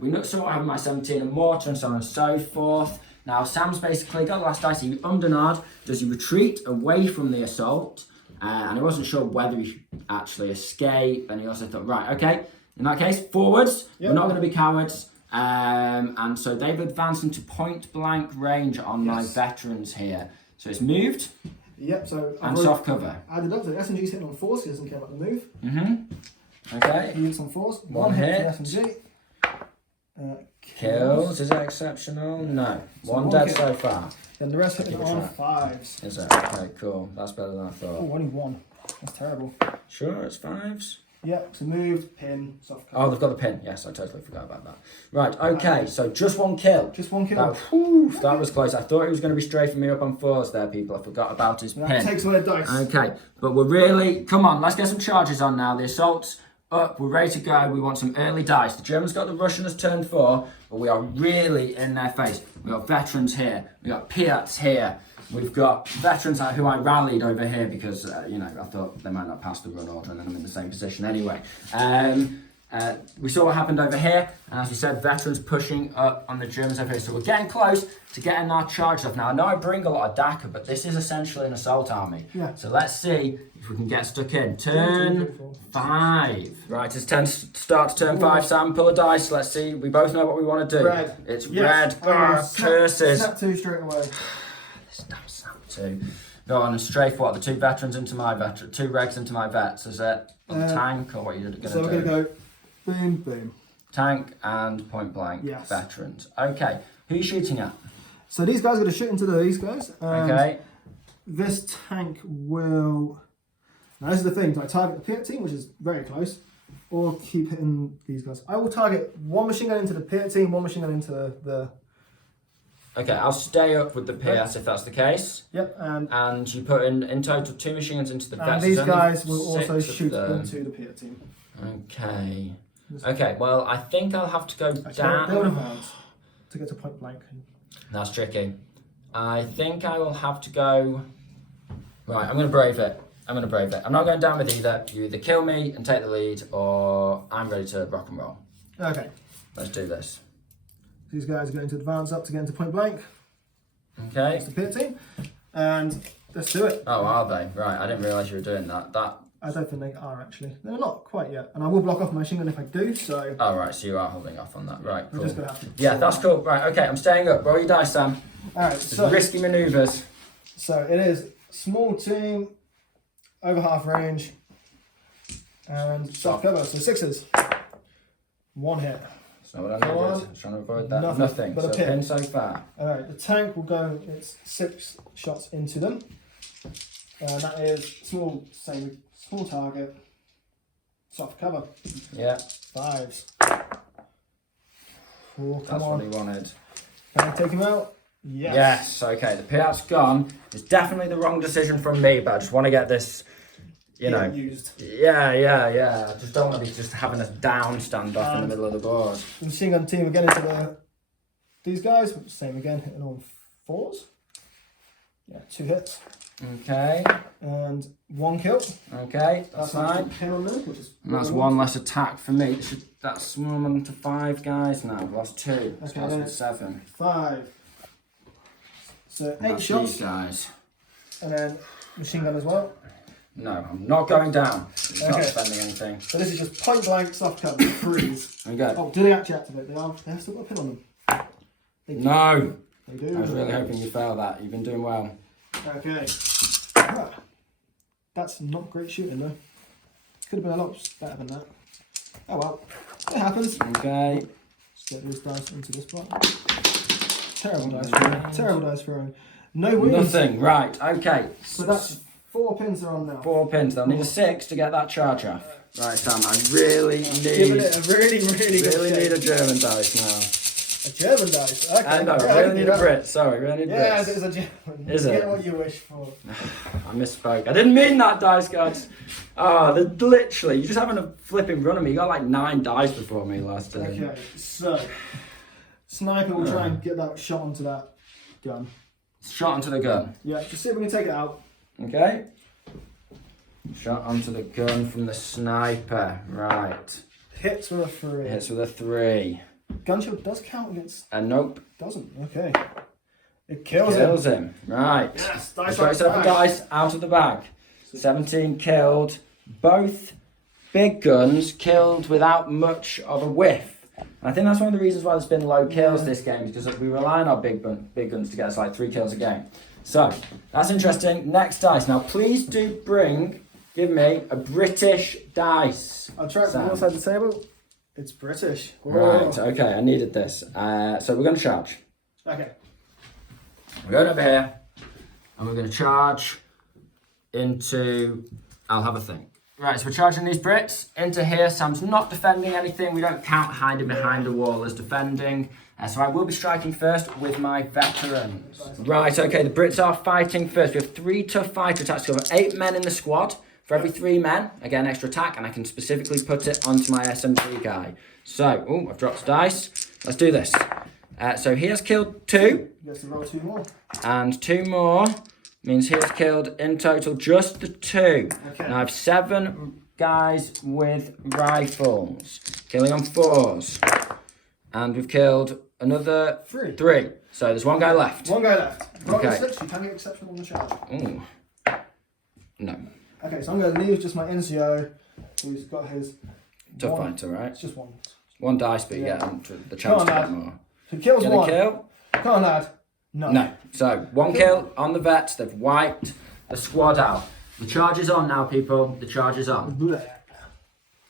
We saw what happened with my 17 and mortar and so on and so forth. Now, Sam's basically got the last dice. He nod. Does he retreat away from the assault? And he wasn't sure whether he should actually escape. And he also thought, right, okay, in that case, forwards. Yep. We're not going to be cowards. And so they've advanced into point blank range on my veterans here. So it's moved. Yep, so and soft cover. Added up, so the SMG's hitting on 4s, he doesn't care about the move. Okay. He hits on 4s. One hit. For the SMG. Kills. Is that exceptional? No. So one dead so far. Then the rest hitting on 5s. Is it? Okay, cool. That's better than I thought. Oh, only 1. That's terrible. Sure, it's 5s. Yep, so moved, pin, soft cover. Oh, they've got the pin. Yes, I totally forgot about that. Right, okay, so just 1 kill. Just 1 kill. That was close. I thought he was going to be strafing me up on 4s there, people. I forgot about his pin. That takes away the dice. Okay, but we're really... Come on, let's get some charges on now. The assault's up. We're ready to go. We want some early dice. The Germans got the Russians turn 4, but we are really in their face. We've got veterans here. We've got Piats here. We've got veterans who I rallied over here because, you know, I thought they might not pass the run order and then I'm in the same position anyway. We saw what happened over here, and as we said, veterans pushing up on the Germans over here. So we're getting close to getting our charge off. Now, I know I bring a lot of DACA, but this is essentially an assault army. Yeah. So let's see if we can get stuck in. Turn 5. Right, it's 10 start to turn 5. Sam, pull a dice. Let's see. We both know what we want to do. Red. It's red. Curses. Snap 2 straight away. Snap 2. Go on and strafe what? The 2 veterans into my 2 regs into my vets. Is it on the tank or what are you going to do? So we're going to go boom, boom. Tank and point blank veterans. Okay. Who are you shooting at? So these guys are going to shoot into these guys. Okay. This tank will... Now this is the thing. Do I target the pit team, which is very close, or keep hitting these guys? I will target 1 machine gun into the pit team, 1 machine gun into the... Okay, I'll stay up with the PS if that's the case. Yep, and you put in total 2 machine guns into the vets. And these guys will also shoot into the pit team. Okay. Okay, well, I think I'll have to go down. Build advance to get to point blank. That's tricky. I think I will have to go... Right, I'm going to brave it. I'm not going down with either. You either kill me and take the lead, or I'm ready to rock and roll. Okay. Let's do this. These guys are going to advance up to get into point blank. Okay. It's the pit team. And let's do it. Oh, are they? Right, I didn't realise you were doing that. I don't think they are actually. They're not quite yet. And I will block off my machine gun if I do, so... Oh, right, so you are holding off on that. Right, cool. We're just going to have to... Yeah, that's cool. Right, okay, I'm staying up. Roll your dice, Sam. Alright, so... risky manoeuvres. So it is small team, over half range, and soft cover, so 6s. 1 hit. So what I needed. I'm trying to avoid that. Nothing. But So a pin so far. Alright, the tank will go, it's 6 shots into them. And that is small target, soft cover. Yeah. 5s. Oh, come That's on. what he wanted. Can I take him out? Yes. Yes, okay. The payout's gone. It's definitely the wrong decision from me, but I just want to get this, you know. Used. Yeah. I just don't want to be just having a down standoff in the middle of the board. The machine gun team again into these guys. Same again, hitting on 4s. Yeah, 2 hits. Okay. And 1 kill. Okay, that's fine. Pin on them, which is and that's 1 less attack for me. That's moving on to 5 guys now. We've lost 2. Okay, that's 7. 5. So And 8 that's shots. These guys. And then machine gun as well. No, I'm not going down. It's not spending anything. So this is just point blank soft cover, freeze. There we go. Oh, do they actually activate? They have still got a pin on them. They do. No. They do. I was really hoping you fail that. You've been doing well. Okay. That's not great shooting though. Could have been a lot better than that. Oh well. It happens. Okay. Let's get these dice into this block. Terrible dice throwing. Terrible dice throwing. No wins. Nothing. Right. Okay. So that's 4 pins are on now. 4 pins. They'll need a 6 to get that charge off. Right, Sam. I really Giving need. it a really Really good need a shake. German dice now. A German dice. Okay. I know. Yeah, I can really do need a that. Brit. Sorry. Really need Yes, Brits. it is a German. Is You it? get what you wish for. I misspoke. I didn't mean that, dice gods. Oh, they're literally. You're just having a flipping run at me. You got like 9 dice before me last time. Okay, so sniper will try and get that shot onto that gun. Shot onto the gun. Yeah, just see if we can take it out. Okay. Shot onto the gun from the sniper. Right. Hits with a 3. Hits with a 3. Gunshot does count against. Nope. Doesn't. Okay. It kills him. Right. Yes, dice Let's out race up the dice out of the bag. 17 killed. Both big guns killed without much of a whiff. And I think that's one of the reasons why there's been low kills this game, because we rely on our big guns to get us like 3 kills a game. So that's interesting. Next dice. Now please do give me a British dice. I'll try it from Sam. one side of the table. It's British. Right, okay, I needed this. So we're going to charge. Okay. We're going over here, and we're going to charge into... I'll have a think. Right, so we're charging these Brits into here. Sam's not defending anything. We don't count hiding behind the wall as defending. So I will be striking first with my veterans. Right, okay, the Brits are fighting first. We have 3 tough fighter attacks. We have 8 men in the squad. For every 3 men, I get an extra attack, and I can specifically put it onto my SMG guy. So, I've dropped dice. Let's do this. So he has killed 2. You get to roll 2 more. And 2 more means he has killed in total just the 2. Okay. Now I have 7 guys with rifles. Killing on 4s. And we've killed another 3. 3. So there's 1 guy left. 1 guy left. Roll Okay. 6, you can get exceptional on the charge. Ooh. No. Okay, so I'm going to leave just my NCO, who's got his... Tough 1. fighter, right? It's just 1. 1 dice, but you Yeah. get the chance on, to get lad. more. Who kills Get a 1? kill? Come on, lad. No. No. So, 1 kill on the vets. They've wiped the squad out. The charge is on now, people. The charge is on. Blech.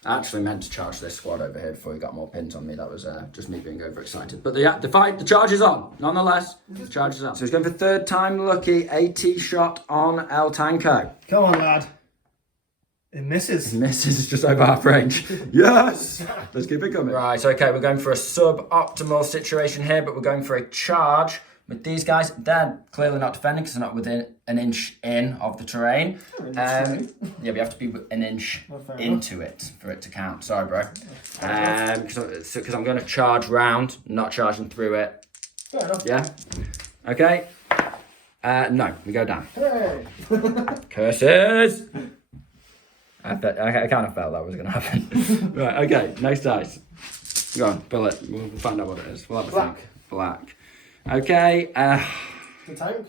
I actually meant to charge this squad over here before he got more pins on me. That was just me being overexcited. But the charge is on, nonetheless. The charge is on. So he's going for 3rd time lucky AT shot on El Tanko. Come on, lad. It misses. Misses just over half range. Yes! Let's keep it coming. Right, okay, we're going for a sub-optimal situation here, but we're going for a charge with these guys. They're clearly not defending because they're not within an inch in of the terrain. Yeah, we have to be an inch into it for it to count. Sorry, bro. Because I'm going to charge round, not charging through it. Fair enough. Yeah? Okay. No, we go down. Hey. Curses! I kind of felt that was going to happen. Right, okay, next dice. Go on, fill it. We'll find out what it is. We'll have a Black. think. Black. Okay. The tank.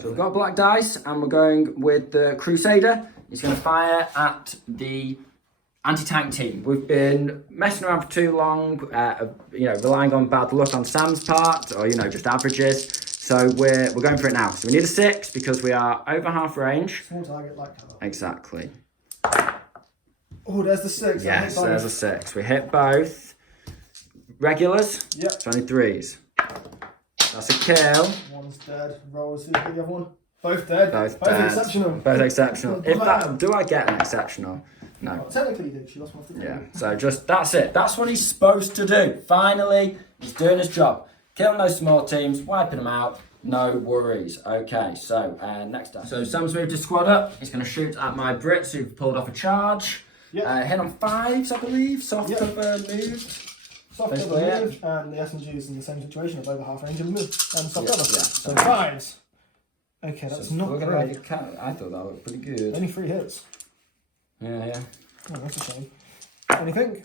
So we've got black dice, and we're going with the Crusader. He's going to fire at the anti-tank team. We've been messing around for too long, relying on bad luck on Sam's part, or just averages. So we're going for it now. So we need a 6 because we are over half range. Small target, light colour. Exactly. Oh, there's the 6. Yes, there's a 6. We hit both. Regulars? Yep. 23s. That's a kill. One's dead. Rolls. Who's the other one? Both dead. Both dead. exceptional. Both exceptional. Do I get an exceptional? No. Well, technically, you did. She lost one off the Yeah. So that's it. That's what he's supposed to do. Finally, he's doing his job. Killing those small teams, wiping them out. No worries. Okay, so next up. So Sam's moved his squad up. He's going to shoot at my Brits who've pulled off a charge. Yep. Hit on 5s, I believe. Soft Yep. cover moved. Soft Basically, cover yeah. move, and the SMG is in the same situation of over half range and move. And soft Yeah, cover. yeah. So 5s. Okay, that's So not we're gonna great. make a count. I thought that looked pretty good. Only 3 hits. Yeah. Oh, that's a shame. Anything?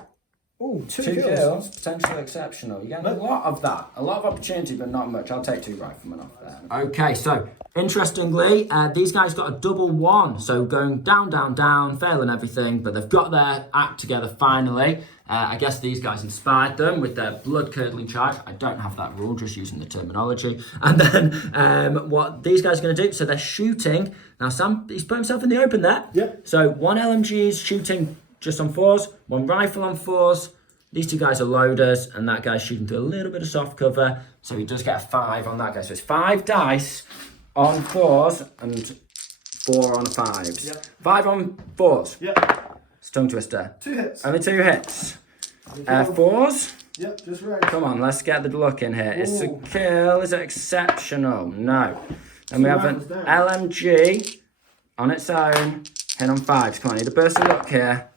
Oh, 2 2 kills. kills, potentially exceptional. You get a lot of that. A lot of opportunity, but not much. I'll take 2 riflemen off there. Okay, so interestingly, these guys got a double 1. So going down, down, down, failing everything, but they've got their act together finally. I guess these guys inspired them with their blood-curdling charge. I don't have that rule, just using the terminology. And then what these guys are going to do, so they're shooting. Now, Sam, he's put himself in the open there. Yep. So 1 LMG is shooting just on 4s, 1 rifle on 4s, These two guys are loaders, and that guy's shooting through a little bit of soft cover, so he does get a 5 on that guy. So it's 5 dice on 4s and 4 on 5s. Yep. 5 on 4s. Yep. It's tongue twister. 2 hits. Only 2 hits. 4s. Yep, just right. Come on, let's get the look in here. It's a Ooh. kill. Is it exceptional? No. And we have an rounds down. LMG on its own. Hit on 5s. Come on, need a burst of luck here.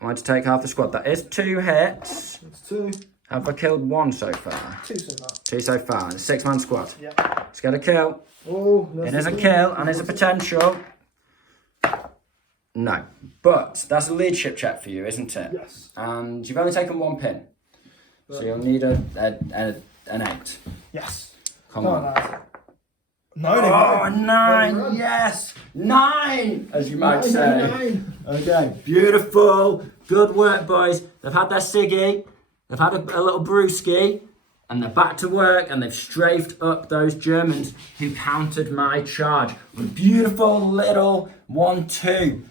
I want to take half the squad. That is 2 hits. It's 2. Have I killed 1 so far? 2 so far. 2 so far. It's a 6-man squad. Yep. Let's get a kill. Oh, It is a kill and is a potential. No. But that's a leadership check for you, isn't it? Yes. And you've only taken 1 pin. So you'll need an 8. Yes. Come on. lads. No, Oh, a 9, Run. yes! 9, as you might 9, say. 9. Okay, beautiful. Good work, boys. They've had their ciggy, they've had a little brewski, and they're back to work, and they've strafed up those Germans who countered my charge. With a beautiful little 1-2.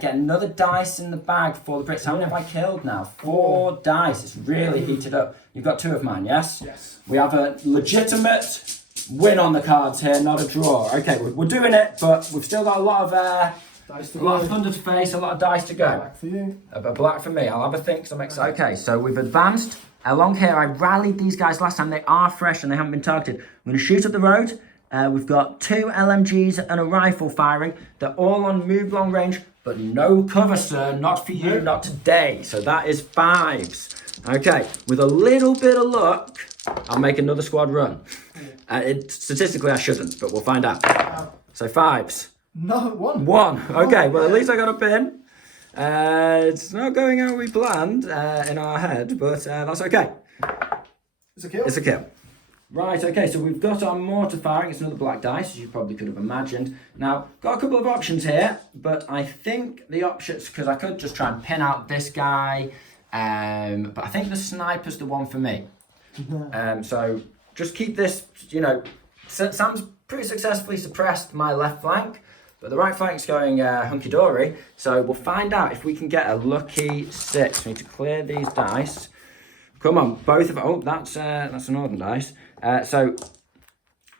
Get another dice in the bag for the Brits. How many have I killed now? 4 dice. It's really heated up. You've got 2 of mine, yes? Yes. We have a legitimate win on the cards here, not a draw. Okay, we're doing it, but we've still got a lot of Dice to a lot go. of thunder to face, a lot of dice to go. Back for you. A black for me. I'll have a think because I'm excited. Okay, so we've advanced along here. I rallied these guys last time. They are fresh and they haven't been targeted. We're going to shoot up the road. We've got 2 LMGs and a rifle firing. They're all on move long range, but no cover, sir. Not for you, not today. So that is 5s. Okay, with a little bit of luck, I'll make another squad run. Statistically, I shouldn't, but we'll find out. So 5s. No, 1. 1. Okay, well, at least I got a pin. It's not going how we planned in our head, but that's okay. It's a kill. It's a kill. Right, okay, so we've got our mortar firing. It's another black dice, as you probably could have imagined. Now, got a couple of options here, but I think the options, because I could just try and pin out this guy, but I think the sniper's the one for me. So just keep this, you know, Sam's pretty successfully suppressed my left flank, but the right flank's going hunky-dory, so we'll find out if we can get a lucky 6. We need to clear these dice. Come on, both of oh, that's an Northern dice. So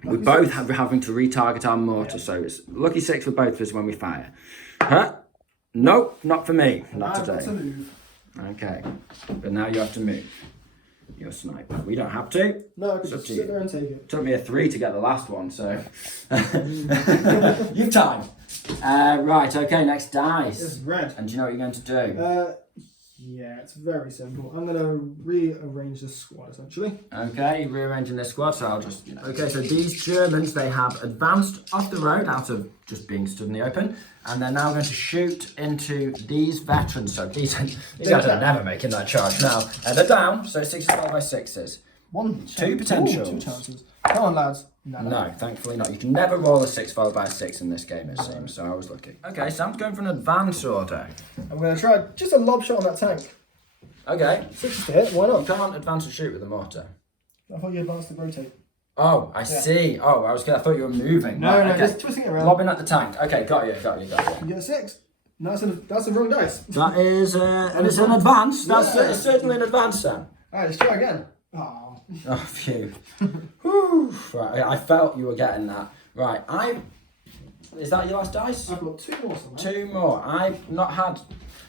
we both have having to retarget our mortar, so it's lucky 6 for both of us when we fire. Huh? Nope, not for me, not I've got to today. move. Okay, but now you have to move. Your sniper. We don't have to. No, I It's can up just to sit you. there and take it. Took me a 3 to get the last one, so you've time. Right, okay, next It's dice. red. And do you know what you're going to do? Yeah, it's very simple. I'm going to rearrange the squad, essentially. Okay, rearranging this squad, so I'll just, Okay, so these Germans, they have advanced off the road out of just being stood in the open, and they're now going to shoot into these veterans. So these guys are never making that charge now. They're down, so 6 is followed by 6s. 2 potentials. 2 chances. Come on, lads. No, thankfully not. You can never roll a 6 followed by a 6 in this game, it seems, so I was lucky. Okay, Sam's going for an advance order. I'm going to try just a lob shot on that tank. Okay. 6 to hit, why You not? can't advance and shoot with a mortar. I thought you advanced to rotate. Oh, I see. Oh, I thought you were moving. No, Right, okay. just twisting it around. Lobbing at the tank. Okay, got you. You get a 6. No, that's a wrong dice. That is, and it's an advance. That's Yeah. it's certainly an advance, Sam. Alright, let's try again. Oh. Oh, phew. Whew. Right, I felt you were getting that. Right, is that your last dice? I've got 2 more somewhere. 2 more. I've not had,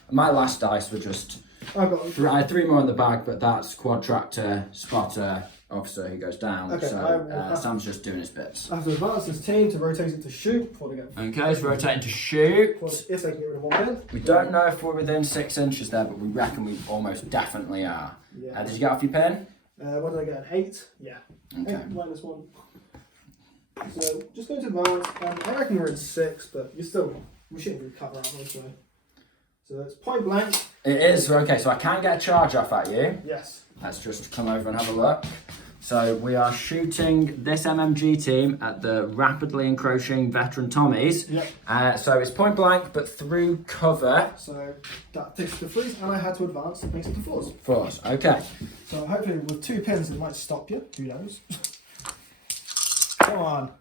my last dice were just, I've got I had 3 more in the bag, but that's quad tractor, spotter, officer who goes down. Okay, I So will have- Sam's just doing his bits. I have to advance this team to rotate it to shoot before they get. Okay, so rotating to shoot. If they can get rid of 1 pin. We don't know if we're within 6 inches there, but we reckon we almost definitely are. Yeah. Did you get off your pin? What did I get? An 8? Yeah. Okay. 8 minus 1. So just going to advance. I reckon we're in 6, but we shouldn't really cover out most way. So it's point blank. It is, okay, so I can get a charge off at you. Yes. Let's just come over and have a look. So we are shooting this MMG team at the rapidly encroaching veteran Tommies. Yep. So it's point blank, but through cover. So that takes it to 3s, and I had to advance. It makes it to 4s. Force, okay. So hopefully with 2 pins it might stop you. Who knows? Come on.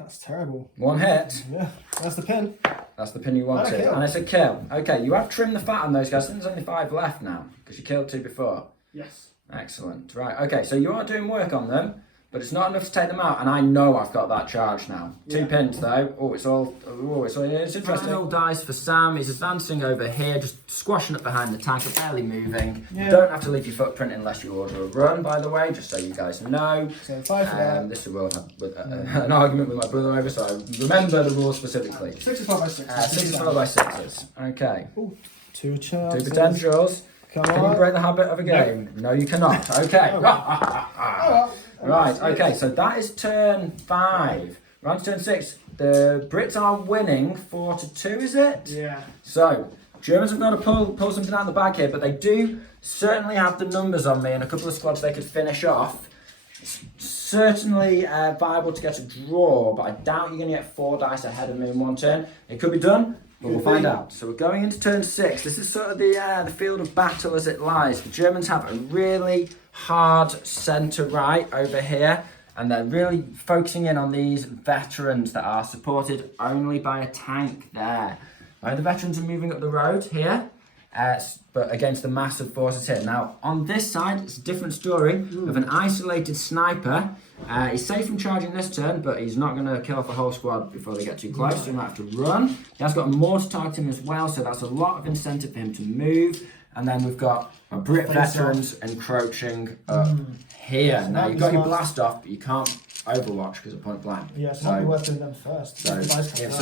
That's terrible. 1 hit. Yeah, that's the pin. That's the pin you wanted. And it's a kill. Okay, you have trimmed the fat on those guys. There's only 5 left now because you killed 2 before. Yes. Excellent. Right, okay, so you are doing work on them, but it's not enough to take them out. And I know I've got that charge now. 2 pins though. It's interesting. Final dice for Sam. He's advancing over here, just squashing up behind the tank, barely moving. Yeah. You don't have to leave your footprint unless you order a run, by the way, just so you guys know. So 5 for that. This is where I had an argument with my brother over, so I remember the rules specifically. 6 is 4 by 6. 6 is 4 by 6s. Okay. Ooh, 2 chances. 2 potentials. Come Can on. you break the habit of a game? No, you cannot. Okay. Right, okay, so that is turn 5. We're on to turn 6. The Brits are winning 4-2, is it? Yeah. So, Germans have got to pull something out of the bag here, but they do certainly have the numbers on me and a couple of squads they could finish off. It's certainly viable to get a draw, but I doubt you're going to get 4 dice ahead of me in 1 turn. It could be done. But we'll find out. So we're going into turn 6. This is sort of the field of battle as it lies. The Germans have a really hard centre right over here, and they're really focusing in on these veterans that are supported only by a tank there. Right, the veterans are moving up the road here, but against the massive forces here. Now, on this side, it's a different story of an isolated sniper. He's safe from charging this turn, but he's not going to kill off a whole squad before they get too close, so he might have to run. He has got a mortar target him as well, so that's a lot of incentive for him to move. And then we've got our Brit veterans encroaching up here. Now, you've got your blast off, but you can't overwatch because of point blank. Yeah, so might be worth doing them first. So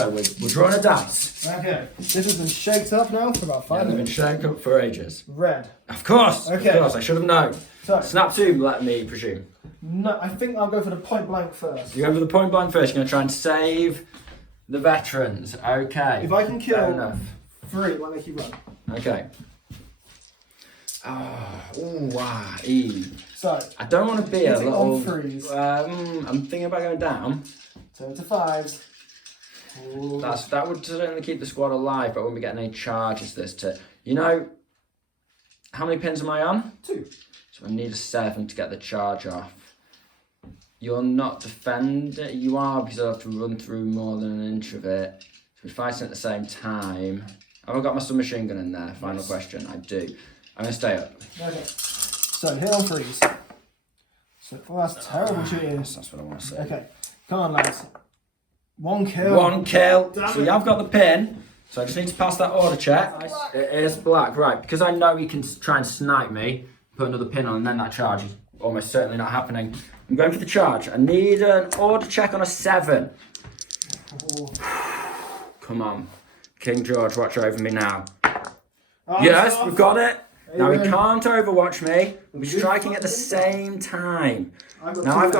we're drawing a dice. Okay, this has been shaked up now for about 5 They've been minutes. shaken up for ages. Red. Of course, Okay. of course, I should have known. So, Snap 2, let me presume. no, I think I'll go for the point blank first. You go for the point blank first, you're going to try and save the veterans. Okay. If I can Fair kill enough. 3, I'll make you run. Okay. Oh, E. So, I don't want to be a hitting little... on 3s. I'm thinking about going down. Turn to 5s. Ooh. That would certainly keep the squad alive, but I won't be getting any charges this turn. You know, how many pins am I on? 2. So I need a 7 to get the charge off. You're not defending. You are, because I have to run through more than an inch of it. So we're fighting at the same time. Have I got my submachine gun in there? Final question. I do. I'm going to stay up. Okay. So, hit on 3s. So, that's terrible shooting. That's what I want to say. Okay. Come on, lads. 1 kill. 1 kill. Damn So it. you have got the pin. So I just need to pass that order check. It is black, right. Because I know he can try and snipe me, put another pin on, and then that charge is almost certainly not happening. I'm going for the charge. I need an order check on a 7. Oh. Come on. King George, watch over me now. Oh, Yes, stop. we've got it. Now he Amen. can't overwatch me. We're striking at the same time. Now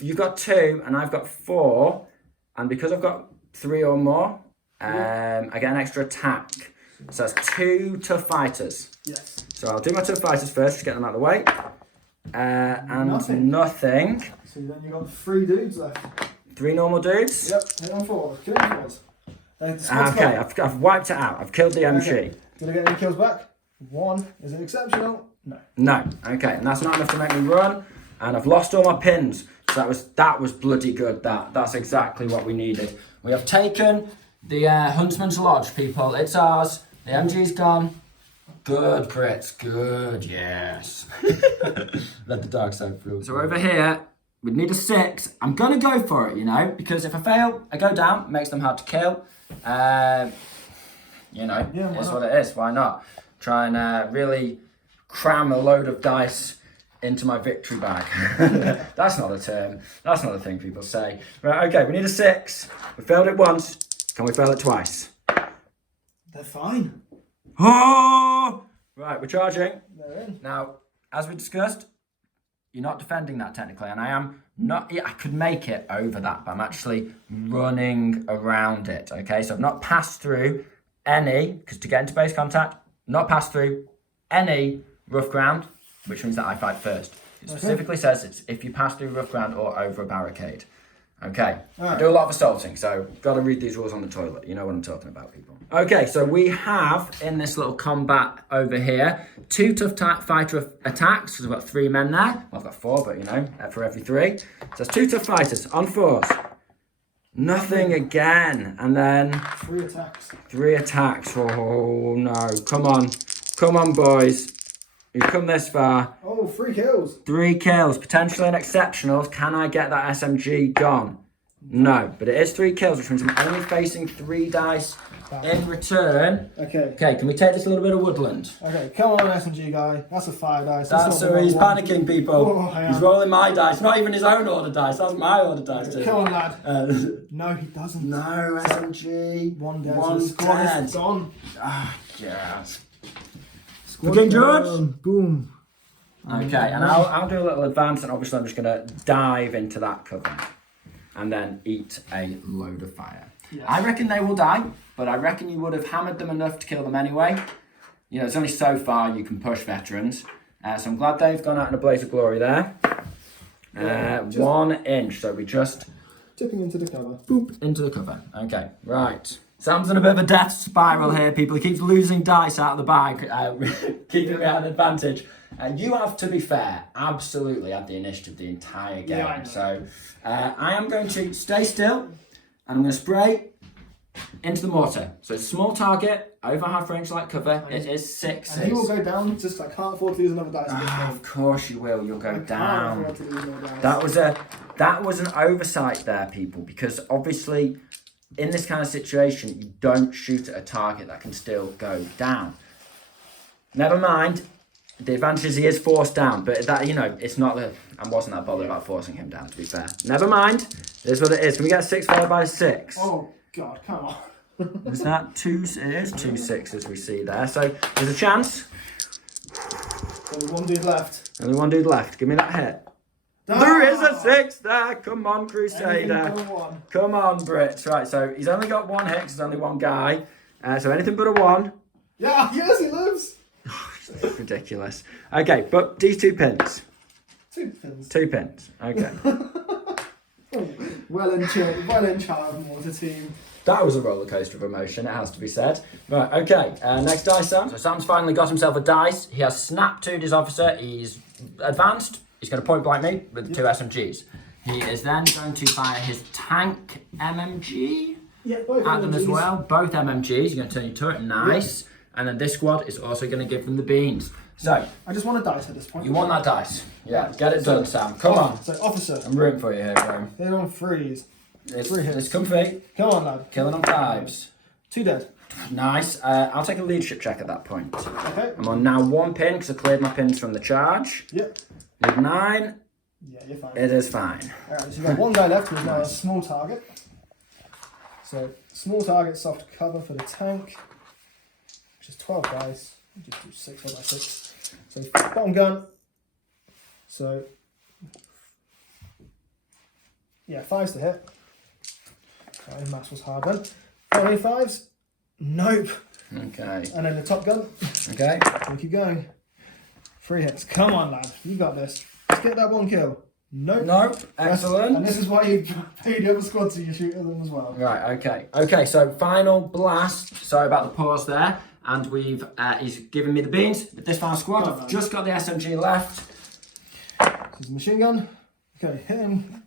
you've got 2 and I've got 4. And because I've got 3 or more, I get an extra attack. So that's 2 tough fighters. Yes. So I'll do my tough fighters first, just get them out of the way. And nothing. So then you got 3 dudes left. 3 normal dudes. Yep, hit on 4. Kill squads. Okay, I've wiped it out. I've killed the MG. Okay. Did I get any kills back? 1. Is it exceptional? No. No. Okay, and that's not enough to make me run. And I've lost all my pins. So that was bloody good. That's exactly what we needed. We have taken the Huntsman's Lodge, people. It's ours. The MG's gone. Good, Brits. Good, yes. Let the dark side through. So over here, we need a 6. I'm going to go for it, you know, because if I fail, I go down. It makes them hard to kill. You know, Yeah, it's what it is. Why not? Try and really cram a load of dice into my victory bag. That's not a term. That's not a thing people say. Right, okay, we need a 6. We failed it once. Can we fail it twice? They're fine. Oh! Right, we're charging. They're in. Now, as we discussed, you're not defending that technically, and I am not. I could make it over that, but I'm actually running around it. Okay, so I've not passed through any, because to get into base contact, not passed through any rough ground, which means that I fight first. It specifically says it's if you pass through rough ground or over a barricade. Okay, I do a lot of assaulting, so got to read these rules on the toilet. You know what I'm talking about, people. Okay, so we have in this little combat over here 2 tough fighter attacks, because I've got 3 men there. Well, I've got 4, but you know, for every 3. So that's 2 tough fighters on 4s. Nothing again. And then 3 attacks. 3 attacks. Oh no. Come on. Come on, boys. You've come this far. Oh, 3 kills. 3 kills. Potentially an exceptional. Can I get that SMG gone? No. But it is 3 kills, which means I'm only facing 3 dice in return. Okay. Okay, can we take this little bit of woodland? Okay, come on, SMG guy. That's a 5 dice. That's so he's panicking, people. Oh, he's rolling my dice, not even his own order dice. That's my order dice. Too. Come on, lad. No, he doesn't. No, SMG. 1 dead. One So the squad dead. is gone. Ah, yes. Squad Okay, George. down. Boom. Okay, and I'll do a little advance, and obviously I'm just going to dive into that cover and then eat a load of fire. Yes. I reckon they will die, but I reckon you would have hammered them enough to kill them anyway. You know, it's only so far you can push veterans. So I'm glad they've gone out in a blaze of glory there. 1 inch, so we just Tipping into the cover. boop into the cover. Okay, right. Sam's in a bit of a death spiral here, people. He keeps losing dice out of the bag, keeping me at an advantage. You have, to be fair, absolutely had the initiative the entire game. Yeah, I know. So I am going to stay still, and I'm going to spray into the mortar. So it's a small target, over half range light cover. It is 6. And he will go down, just I can't afford to lose another dice. Of course you will. You'll go I can't down. afford to lose another dice. That was an oversight there, people, because obviously in this kind of situation you don't shoot at a target that can still go down. Never mind. The advantage is he is forced down, but that, you know, it's not the. I wasn't that bothered about forcing him down, to be fair. Never mind. It is what it is. Can we get 6 followed by 6? Oh, God, come on. Is that 2? It is 2 6s we see there. So there's a chance. Only 1 dude left. Only 1 dude left. Give me that hit. Ah! There is a 6 there. Come on, Anything Crusader. but a 1. Come on, Brits. Right, so he's only got 1 hit 'cause there's only 1 guy. So anything but a 1. Yeah, yes, he lives. It's ridiculous. Okay, but these 2 pins. 2 pins. 2 pins. Okay. Well in child mortar team. That was a roller coaster of emotion, it has to be said. Right, okay, next dice, Sam. So Sam's finally got himself a dice. He has snap 2'd his officer. He's advanced. He's going to point blank me with 2 SMGs. He is then going to fire his tank MMG Yeah, both at them as MMGs. well. Both MMGs. You're going to turn your turret. Nice. Yeah. And then this squad is also going to give them the beans. So, I just want a dice at this point. you want that dice? Yeah, get it done, Sam. Come on. So, officer. I'm rooting for you here, bro. Hit on 3s. It's 3 hits. It's comfy. Come on, lad. Killing on 5s. 2 dead. Nice. I'll take a leadership check at that point. Okay. I'm on now 1 pin because I cleared my pins from the charge. Yep. With 9, Yeah, you're fine. it is fine. Alright, so you've got 1 guy left who's now a small target. So, small target, soft cover for the tank. Which is 12 dice. Just do 6 4 by 6. So, bottom gun. So, yeah, 5's to hit. Sorry, maths was hard then. 5s? Nope. Okay. And then the top gun. Okay. We keep going. 3 hits. Come on, lad. You got this. Let's get that 1 kill. Nope. Nope. Excellent. And this is why you pay the other squad so you shoot at them as well. Right, okay. Okay, so final blast. Sorry about the pause there. And he's given me the beans with this final squad. I've just got the SMG left. This is a machine gun. Okay, hit him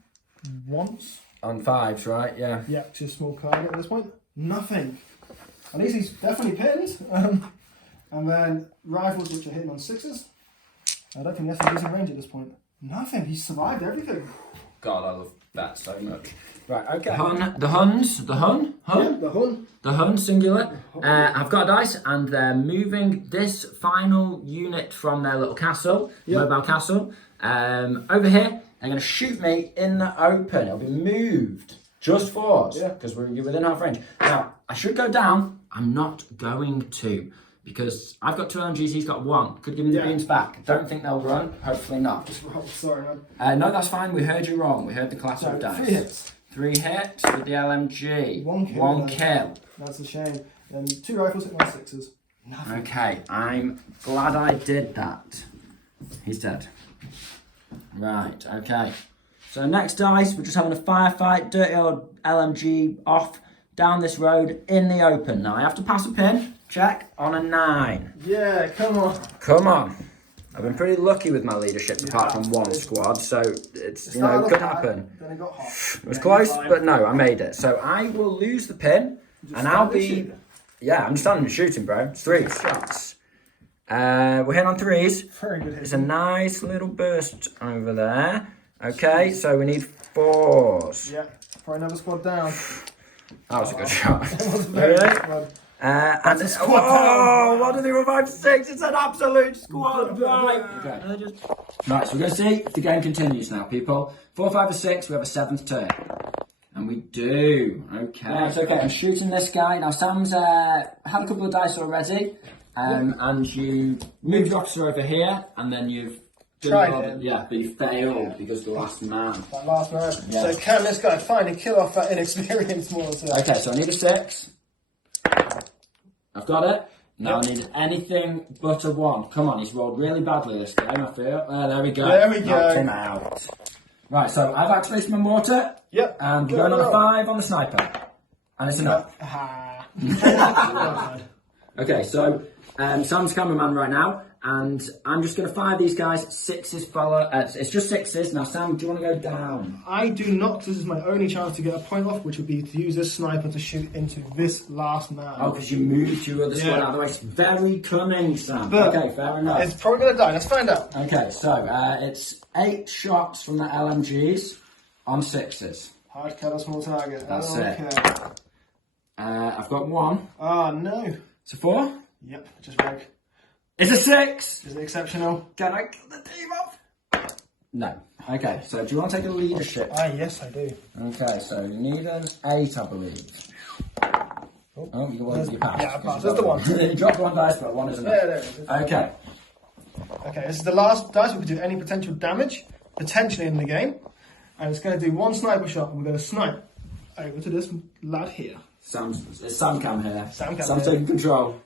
once. On 5s, right? Yeah. Yeah, just small target at this point. Nothing. At least he's definitely pinned. And then rifles, which are hitting on 6s. I don't think the SMG's in range at this point. Nothing. He's survived everything. God, I love that so much. Right, okay. The Huns. Yeah, the Hun. The Hun, singular. I've got a dice, and they're moving this final unit from their little castle, mobile castle, over here. They're going to shoot me in the open. It'll be moved just for us, because you're within half range. Now, I should go down. I'm not going to, because I've got 2 LMGs, he's got 1. Could give him the beans back. Don't think they'll run. Hopefully not. Just roll. Sorry, man. No, that's fine. We heard you wrong. We heard the class So, of dice. 3 hits. 3 hits with the LMG. 1 kill. 1 kill. That's a shame. Then 2 rifles hitting on 6s. Nothing. Okay, I'm glad I did that. He's dead. Right, okay. So next dice, we're just having a firefight. Dirty old LMG off down this road in the open. Now I have to pass a pin. Check on a 9. Yeah, come on. Come on. I've been pretty lucky with my leadership, apart from one squad, so it's, you know, it could happen. Then it got hot. It was close, but no, I made it. So I will lose the pin, and I'll be... Yeah, I'm standing and shooting, bro. It's 3 shots. We're hitting on 3s. Very good hit. It's a nice little burst over there. Okay, so we need 4s. Yeah, for another squad down. That was a good shot. It was a very good squad. And squad what do they revive 6? It's an absolute squad wipe. Okay. Right, so we're going to see if the game continues now, people. 4, 5, or 6, we have a 7th turn. And we do. Okay. Right, okay, I'm shooting this guy. Now, Sam's had a couple of dice already. And you move your officer over here, and then you've done but you failed because the last man. That last man. Yeah. So can this guy finally kill off that inexperienced mortar? Okay, so I need a 6. I've got it. Now I need anything but a 1. Come on, he's rolled really badly this game, I feel. There we go. There we go. Knocked him out. Right, so I've activated my mortar. Yep. And we're going on a 5 on the sniper. And it's enough. Okay, so Sam's cameraman right now, and I'm just going to fire these guys. 6s follow. It's just 6s. Now, Sam, do you want to go down? I do not. This is my only chance to get a point off, which would be to use this sniper to shoot into this last man. Oh, because you moved your other squad out of the way. It's very cunning, Sam. But okay, fair enough. It's probably going to die. Let's find out. Okay, so it's 8 shots from the LMGs on 6s. Hard kill a small target. That's it. I've got 1. Oh, no. It's a 4? Yep, just broke. It's a 6! Is it exceptional? Can I kill the team off? No. Okay, so do you want to take a leadership? Yes, I do. Okay, so you need an 8, I believe. Oh, you passed. Yeah, I passed. That's the 1. You dropped 1 dice, but 1 isn't it? Yeah, there it is. Okay. Okay, this is the last dice. We can do any potential damage, potentially in the game. And it's going to do 1 sniper shot, and we're going to snipe over to this lad here. It's Sam Cam here. Sam's taking control.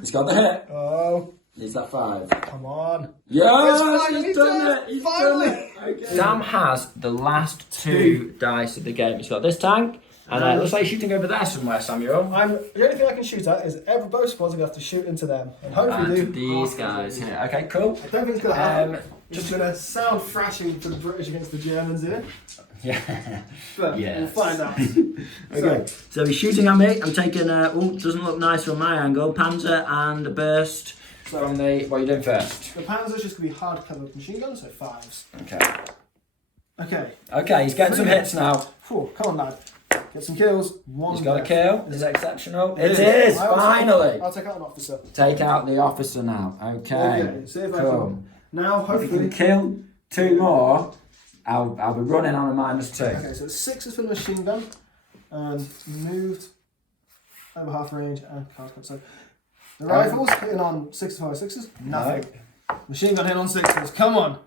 He's got the hit. Oh. Needs that 5. Come on. Yes, he's done it. He's finally. done it. Okay. Sam has the last 2 dice of the game. He's got this tank, and it looks like he's shooting over there somewhere, Samuel. The only thing I can shoot at is both squads are going to have to shoot into them. And hopefully do these guys here. Okay, cool. I don't think it's going to happen. Just going to sound thrashing for the British against the Germans here. Yeah. But we'll find out. Okay, so he's shooting at me. I'm taking doesn't look nice from my angle. Panzer and a burst from the... What are you doing first? The Panzer's just going to be hard covered machine guns, so 5s. Okay. Okay, he's getting some hits now. Come on, lad. Get some kills. He's got a kill. Is it exceptional? It is, finally. I'll take out an officer. Take out the officer now. Okay. See if I can. Now, hopefully... If we can kill 2 more, I'll be running on a -2. Okay, so 6 is for the machine gun, and moved over half range and cast cut. So the rifles hitting on 6 5 6s, nothing. No. Machine gun hitting on 6s. Come on.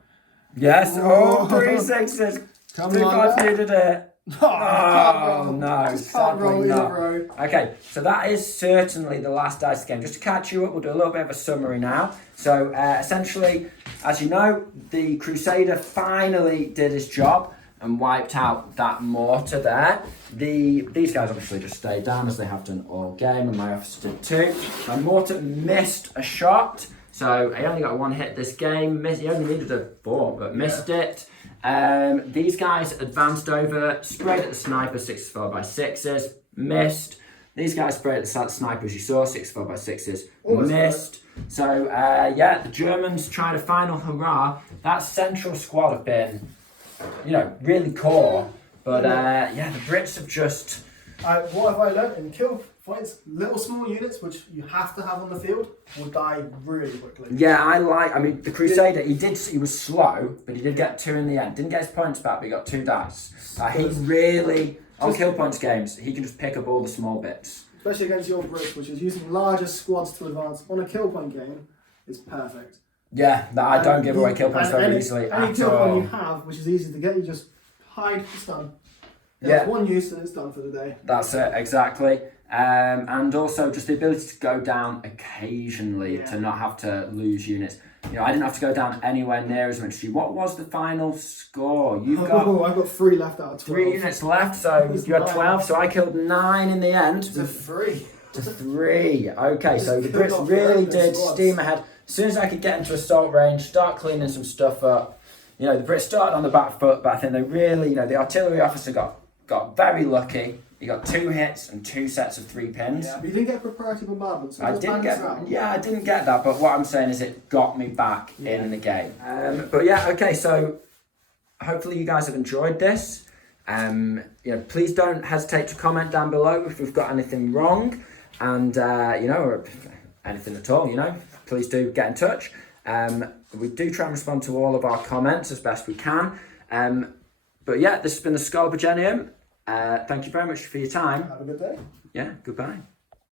Yes. Oh, 3 6s. Come 2 on. 5 needed it. Oh, no, sadly not. Okay, so that is certainly the last dice game. Just to catch you up, we'll do a little bit of a summary now. So essentially, as you know, the Crusader finally did his job and wiped out that mortar there. These guys obviously just stayed down as they have done all game, and my officer did too. My mortar missed a shot, so he only got 1 hit this game. He only needed a 4, but missed it. These guys advanced over, sprayed at the sniper 6 4 by 6s, missed. These guys sprayed at the sniper, as you saw, 6 4 by 6s, missed. So the Germans tried a final hurrah. That central squad have been, really core. But the Brits have just... What have I learned in kill fights? Little small units, which you have to have on the field, will die really quickly. Yeah, the Crusader, he was slow, but he did get 2 in the end. Didn't get his points back, but he got 2 dice. He really, on kill points games, he can just pick up all the small bits. Especially against your Brits, which is using larger squads to advance on a kill point game, is perfect. Yeah, I don't give away kill points very easily any kill point you have, which is easy to get, you just hide, stun. There's 1 use and it's done for the day. That's it, exactly. And also just the ability to go down occasionally, to not have to lose units. I didn't have to go down anywhere near as much as you. What was the final score? I've got 3 left out of 12. 3 units left, so you had 12, so I killed 9 in the end. To 3. To 3. Okay, so the Brits really did steam ahead. as soon as I could get into assault range, start cleaning some stuff up, you know, the Brits started on the back foot, but I think they really, you know, the artillery officer got very lucky. He got 2 hits and 2 sets of 3 pins. Yeah, but you didn't get proprietary bombardment. So I didn't get that, but what I'm saying is it got me back in the game. But yeah, okay, so hopefully you guys have enjoyed this. You know, please don't hesitate to comment down below if we've got anything wrong, and you know, or anything at all. You know, please do get in touch. We do try and respond to all of our comments as best we can. But yeah, this has been the Schola. Thank you very much for your time. Have a good day. Yeah, goodbye.